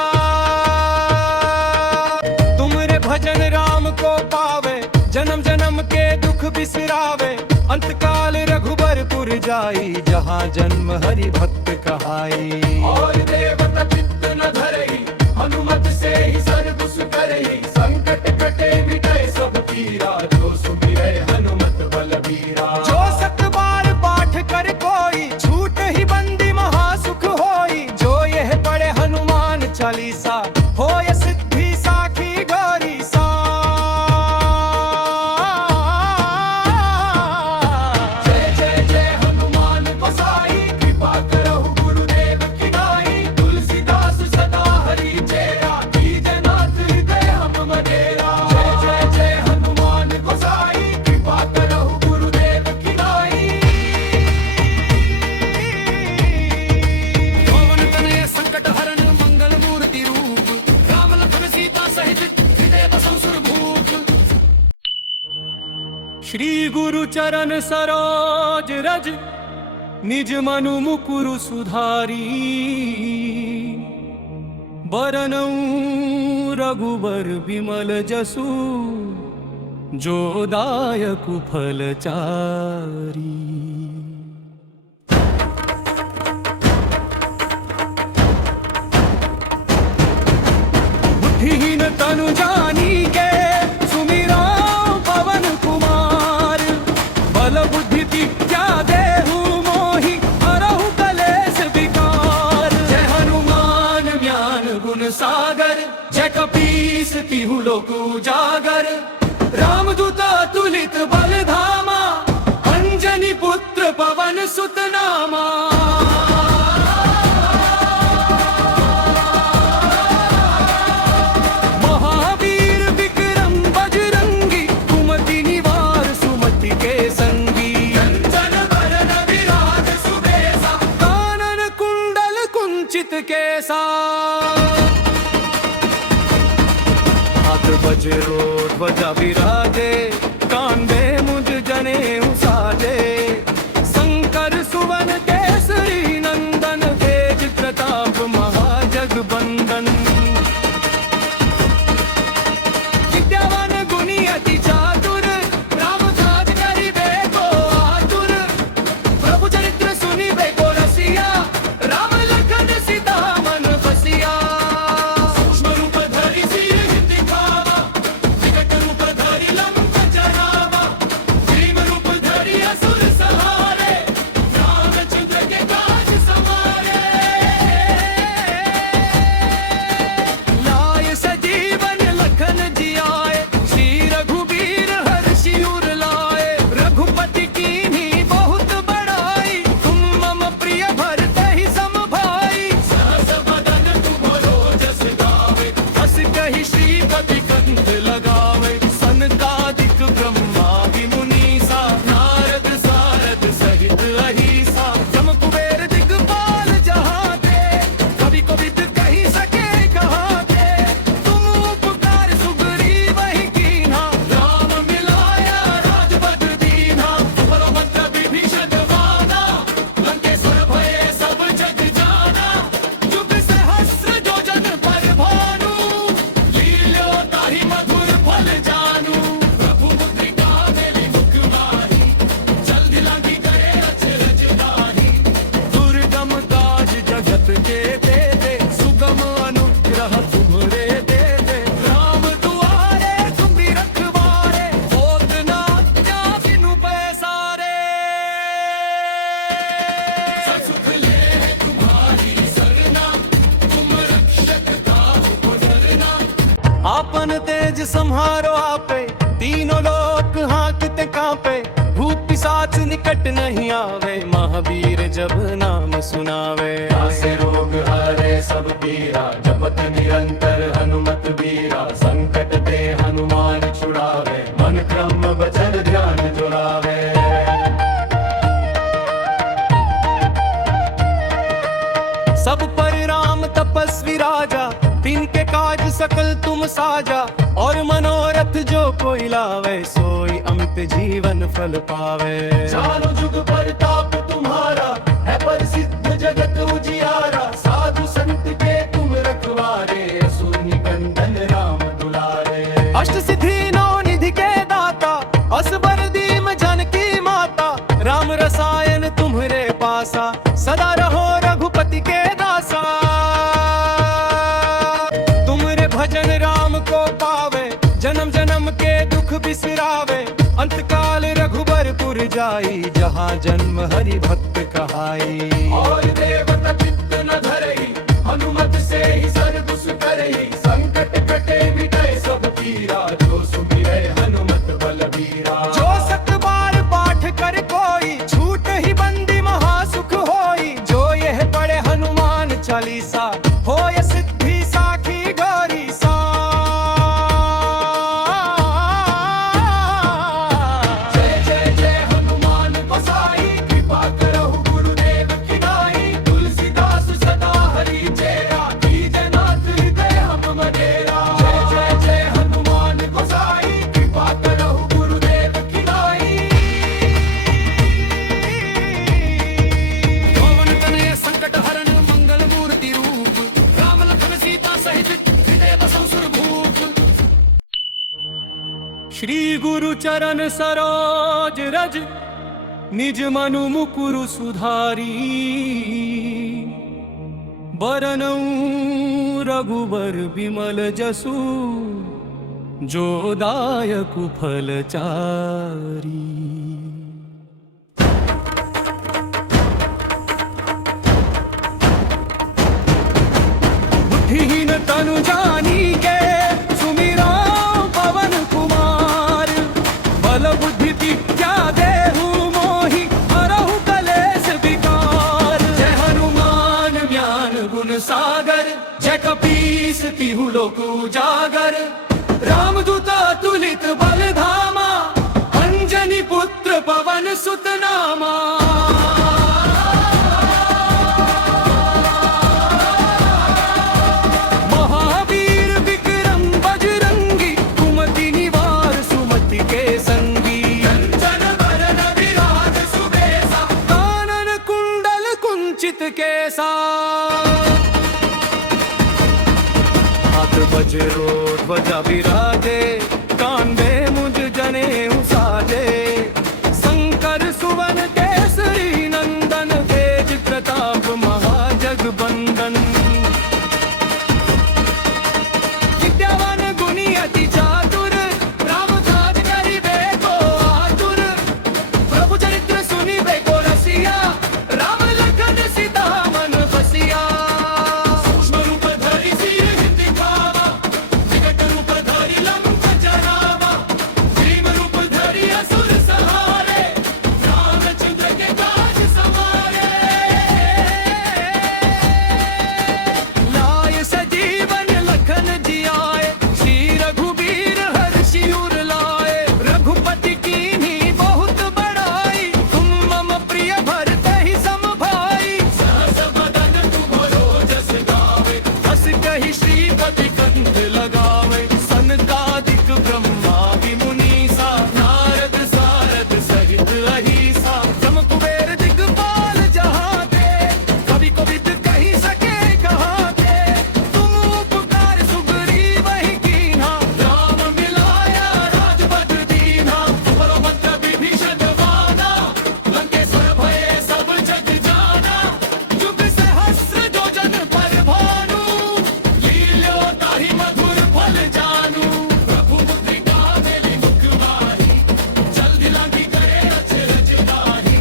तुमरे भजन राम को पावे जन्म जन्म के दुख बिसरावे। अंत काल रघुबरपुर जाई जहाँ जन्म हरि भक्त कहाई। और देवता चित्त न धरहि हनुमत से ही सर्व सुख करहि। संकट कटे मिटे सब पीरा जो सुमिरै हनुमत बलबीरा। जो सत बार पाठ कर कोई छूट ही बंदी महासुख होई। जो यह पढ़े हनुमान चालीसा होय सिद्धि साखी गौरी सा। जय जय जय हनुमान गोसाई कृपा करहु गुरुदेव की नाई। तुलसीदास श्री गुरु चरण सरोज रज निज मनु मुकुरु सुधारी बरनऊ रघुबर विमल जसु जो दायकु फलचारी। बुद्धिहीन तनु जानी के सुमिरा पवन कुमार बल बुद्धि विद्या देहु मोहि हरहु कलेश विकार। जय हनुमान ज्ञान गुण सागर जय कपीस तिहु लोक उजागर। रामदूत तुलित बल धामा अंजनी पुत्र पवन सुत नामा। महावीर विक्रम बजरंगी कुमति निवार सुमति के संगी। कंचन बरन विराज सुबेसा कानन कुंडल कुंचित केसा। हाथ बजरो ध्वजा विराजे कांधे मुझ जनेऊ साजे। शंकर सुवन केसरी नंदन तेज प्रताप महाजगबंदन। विद्यावान गुणी अति चातुर राम काज करिबे को आतुर। प्रभु चरित्र सुनिबे को रसिया राम लखन सीता मन बसिया। सूक्ष्म रूप धरि सिर दिखावा विकट रूप धरि लंक जरावा। भीम रूप धरि असुर सहारे रामचंद्र के काज सवारे। लाए सजीवन लखन जियाए श्री रघुबीर हर्षि उर लाए। रघुपति कीन्ही बहुत बड़ाई तुम मम प्रिय भरतहि सम भाई। सहस बदन तुमरो जस गावे हस कहि श्रीपति कंठ लगावे। सनकादिक ब्रह्मादि मुनीसा नारद सारद सहित अहिसा। जम कुबेर दिगपाल जहाते कवि कोविद कहि सके कहाते। तुम उपकार सुग्रीव ही कीन्हा राम मिलाया राजपद दीन्हा। तुम्हरो मंत्र विभीषण वाना लंकेश्वर भये सब जग जाना। जुग सहस्र जोजन पर भानु लील्यो ताहि मधुर फल जानू। प्रभु मुद्रिका मेली मुख माही जल्दी लागी करे अचरज दाही। दुर्गम काज जगत के देते सुगम अनुग्रह तुम्हरे देते। राम दुआरे तुम भी रखवारे होत न आज्ञा बिनु पैसारे। सब सुख ले तुम्हारी सरना तुम रक्षक काहू को डरना। आपन तेज सम्हारो आपे तीनों लोक हांकते कांपे। भूत पिशाच निकट नहीं आवे महावीर जब नाम सुनावे। से रोग हरे सब पीरा जपत निरंतर हनुमत बीरा। संकट ते हनुमान छुड़ावे मन क्रम वचन ध्यान जुड़ावे। सब पर राम तपस्वी राजा तिनके काज सकल तुम साजा। और मनोरथ जो कोई लावे सोई अमित जीवन फल पावे। चारों जुग परताप तुम्हारा है प्रसिद्ध जगत उजियारा। साधु संत के तुम रखवारे असुर निकंदन राम दुलारे। अष्ट सिद्धि नौ निधि के दाता असबर दीम जानकी माता। राम रसायन तुम्हरे पासा सदा रहो रघुपति के दासा। तुमरे भजन राम को पावे जन्म जन्म के दुख बिसरावे। अंतकाल रघुबरपुर जाई जहाँ जन्म हरि भक्त कहाई। और देवता चित्त न धरई हनुमत से ही सर्व सुख करई। संकट कटे मिटे सब पीरा जो सुमिरै हनुमत बलबीरा। जो सत बार पाठ कर कोई छूट ही बंदी महासुख होई। जो यह पढ़े हनुमान चालीसा होय सिद्धि साखी गौरी सा। जय जय जय हनुमान गोसाई कृपा करहु गुरुदेव की नाई। तुलसीदास सदा हरि चेरा कीजय नाथ हृदय हम मडेरा। जय जय जय हनुमान गोसाई कृपा करहु गुरुदेव की नाई। श्री गुरु चरण सरोज रज निज मनु मुकुरु सुधारी बरनऊ रघुवर विमल जसु जो दायक फलचारी। बुद्धिहीन तनु जानी के सुमिरा पवन कुमार बल बुद्धि विद्या देहु मोहि हरहु कलेश विकार। जय हनुमान ज्ञान गुण सागर जय कपीस तिहु लोक उजागर। रामदूत तुलित बल धामा अंजनी पुत्र पवन सुत नामा। महावीर विक्रम बजरंगी कुमति निवार सुमति के संगी। कंचन बरन विराज सुबेसा कानन कुंडल कुंचित केसा। हाथ वज्रो ध्वजा विराजे कांधे मुझ जनेऊ साजे। शंकर सुवन केसरी नंदन तेज प्रताप महाजगबंदन। विद्यावान गुणी अति चातुर राम काज करिबे को आतुर। प्रभु चरित्र सुनिबे को रसिया राम लखन सीता मन बसिया। सूक्ष्म रूप धरि सिर दिखावा विकट रूप धरि लंक जरावा। भीम रूप धरि असुर सहारे रामचंद्र के काज सवारे। लाय सजीवन लखन जियाए श्री रघुबीर हर्षि उर लाए। रघुपति कीन्ही बहुत बड़ाई तुम मम प्रिय भरत ही सम भाई। सहस बदन तुम्हरो जस गावे हस कहि श्रीपति कंठ लगावे। सनकादिक ब्रह्मादि मुनीसा नारद सारद सहित अहिसा। जम कुबेर दिगपाल जहाँ ते कवि कोविद कहि सके कहाँ ते। तुम उपकार सुग्रीव ही कीन्हा राम मिलाया राजपद दीन्हा। तुम्हरो मंत्र विभीषण माना लंकेश्वर भये सब जग जाना। जुग सहस्र जो जन पर भानु लील्यो ताहि मधुर फल जानू। प्रभु मुद्रिका मेली मुख माही जल्दी लांघी करे अचरज नाही।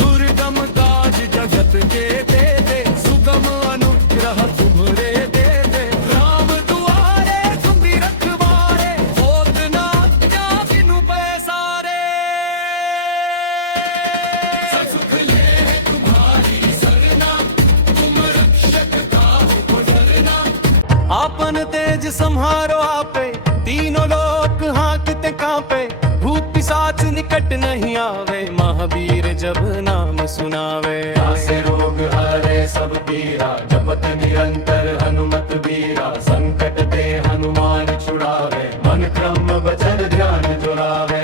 दुर्गम काज जगत के देते सुगम अनुग्रह तुम्हरे देते। राम दुआरे तुम भी रखवारे होत न क्या बिनु पैसारे। सुख ले तुम्हारी सरना तुम रक्षक काहू को डरना। आपन तेज सम्हारो आपे तीनों लोक हांकते कांपे। भूत पिशाच निकट नहीं आवे महावीर जब नाम सुनावे। से रोग हरे सब पीरा जपत निरंतर हनुमत बीरा। संकट ते हनुमान छुड़ावे मन क्रम वचन ध्यान जुड़ावे।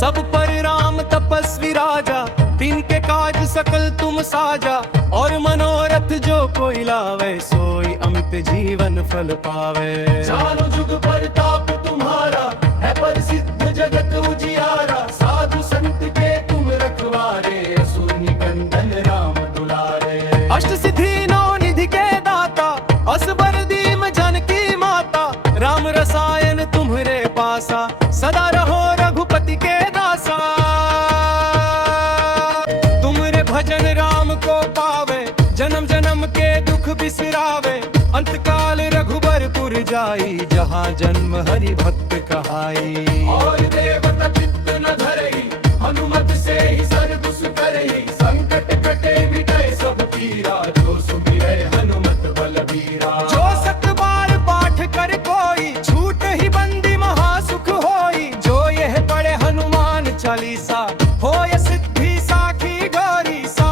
सब पर राम तपस्वी राजा तिनके काज सकल तुम साजा। और मनोरथ जो कोई लावे सोई अमित जीवन फल पावे। चारों जुग परताप तुम्हारा है प्रसिद्ध जगत उजियारा। साधु संत के तुम रखवारे असुर निकंदन राम दुलारे। अष्ट सिद्धि नौ निधि के दाता असबर दीम जानकी माता। राम रसायन तुम्हरे पासा सदा रहो रघुपति के दासा। तुमरे भजन राम को पावे जन्म जन्म के दुख बिसरावे। अंतकाल रघुबरपुर जाई जहाँ जन्म हरि भक्त कहाई। और देवता चित्त न धरई हनुमत से ही सर्व सुख करई। संकट कटे मिटे सब पीरा जो सुमिरै हनुमत बलबीरा। जो सत बार पाठ कर कोई छूट ही बंदी महासुख होई। जो यह पढ़े हनुमान चालीसा होय सिद्धि साखी गौरी सा।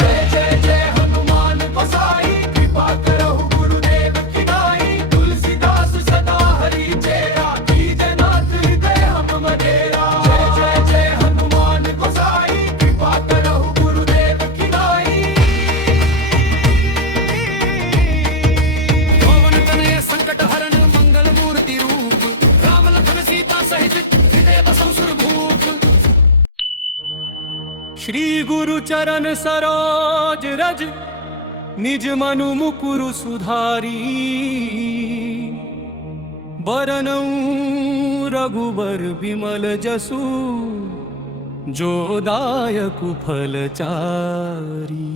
जय जय जय हनुमान गोसाई कृपा करहु गुरुदेव की नाई। श्री गुरु चरण सरोज रज निज मनु मुकुरु सुधारी बरनऊ रघुबर विमल जसु जो दायक फलचारी।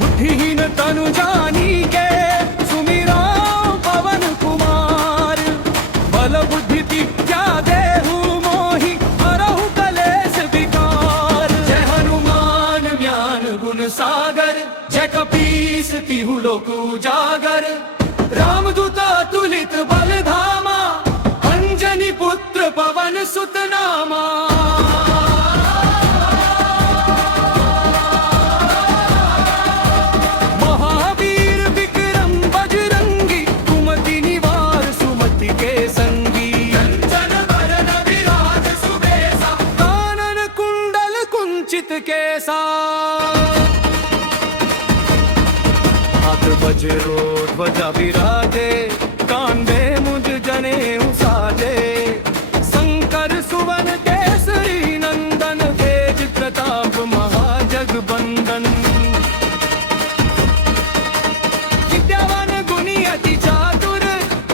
बुद्धिहीन तनु जानी के सुमिरा पवन कुमार बल बुद्धि विद्या देहु मोहि हरहु कलेश विकार। जय हनुमान ज्ञान गुण सागर जय कपीस तिहु लोक उजागर। रामदूत तुलित बल धामा अंजनी पुत्र पवन सुत नामा। महावीर विक्रम बजरंगी कुमति निवार सुमति के संगी। कंचन बरन विराज सुबेसा कानन कुंडल कुंचित केसा। हाथ वज्रो ध्वजा विराजे कांधे मुझ जनेऊ साजे। शंकर सुवन केसरी नंदन तेज प्रताप महाजगबंदन। विद्यावान गुणी अति चातुर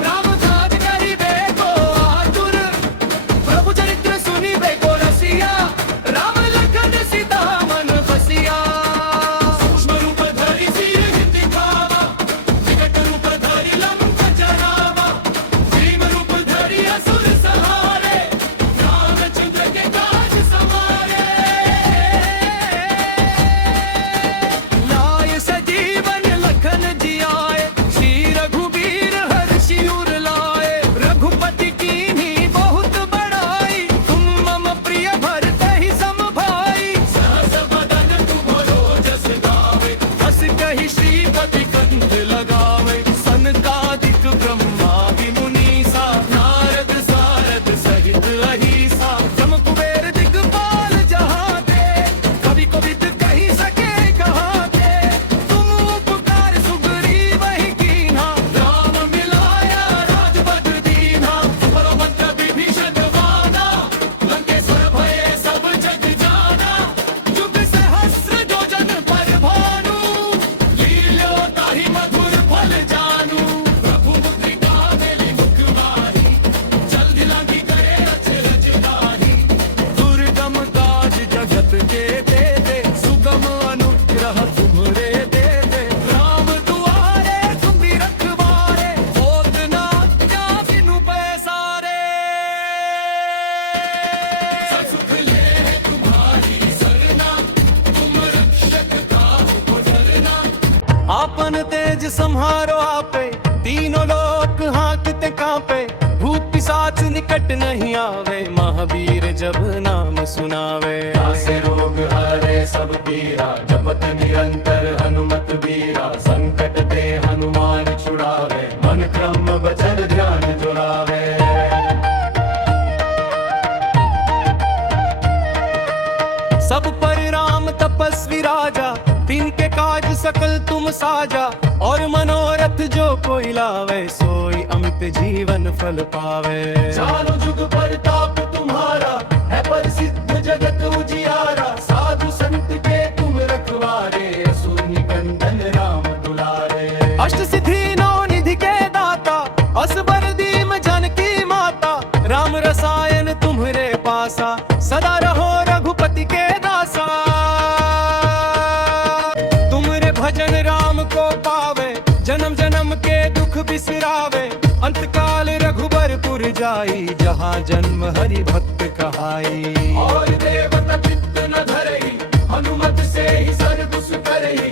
राम काज करिबे को आतुर। प्रभु चरित्र सुनिबे को रसिया राम लखन सीता मन बसिया। सूक्ष्म रूप धरि सिर दिखावा विकट रूप धरि लंक जरावा। भीम रूप धरि असुर सहारे रामचंद्र के काज सवारे। लाय सजीवन लखन जियाए श्री रघुबीर हर्षि उर लाए। रघुपति कीन्ही बहुत बड़ाई तुम मम प्रिय भरत ही सम भाई। सहस बदन तुमरो जस गावे हस कहि श्रीपति कंठ लगावे। सनकादिक ब्रह्मादि मुनीसा नारद सारद सहित अहिसा। जम कुबेर दिगपाल जहाते कवि कोविद कहि सके कहाते। तुम उपकार सुग्रीव ही कीन्हा राम मिलाया राजपद दीन्हा। बरो मंत्र विभीषण वाना लंकेश्वर भये सब जग जाना। जुग सहस्र योजन पर भानु लील्यो ताहि मधुर फल जानू। प्रभु मुद्रिका मेली मुख माही जल्दी लांघी करे रच रचनाही। दुर्गम काज जगत के देते सुगम अनुग्रह तुम्हरे देते। राम दुआरे तुम भी रखवारे होत न क्या बिनु पैसारे। सुख ले तुम्हारी सरना तुम रक्षक काहू को डरना। आपन तेज सम्हारो आपे तीनों लोक हांकते कांपे। भूत पिशाच निकट नहीं आवे महावीर जब नाम सुनावे। नासे रोग हरे सब पीरा जपत निरंतर हनुमत बीरा। संकट ते हनुमान छुड़ावे मन क्रम वचन ध्यान जुलावे। सब पर राम तपस्वी राजा तिनके काज सकल तुम साजा। और मनोरथ जो कोई लावे सोई अमित जीवन फल पावे। चारों जुग परताप तुम्हारा है प्रसिद्ध जगत उजियारा। साधु संत के तुम रखवारे असुर निकंदन राम दुलारे। अष्ट सिद्धि नौ निधि के दाता असबर दीम जानकी माता। राम रसायन तुम्हरे पासा सदा रहो रघुपति के दासा। तुमरे भजन राम को पावे जन्म जन्म के दुख बिसरावे। अंतकाल रघुबरपुर जाई जहाँ जन्म हरि भक्त कहाई। और देवता चित्त न धरहि हनुमत से ही सर्व सुख करहि।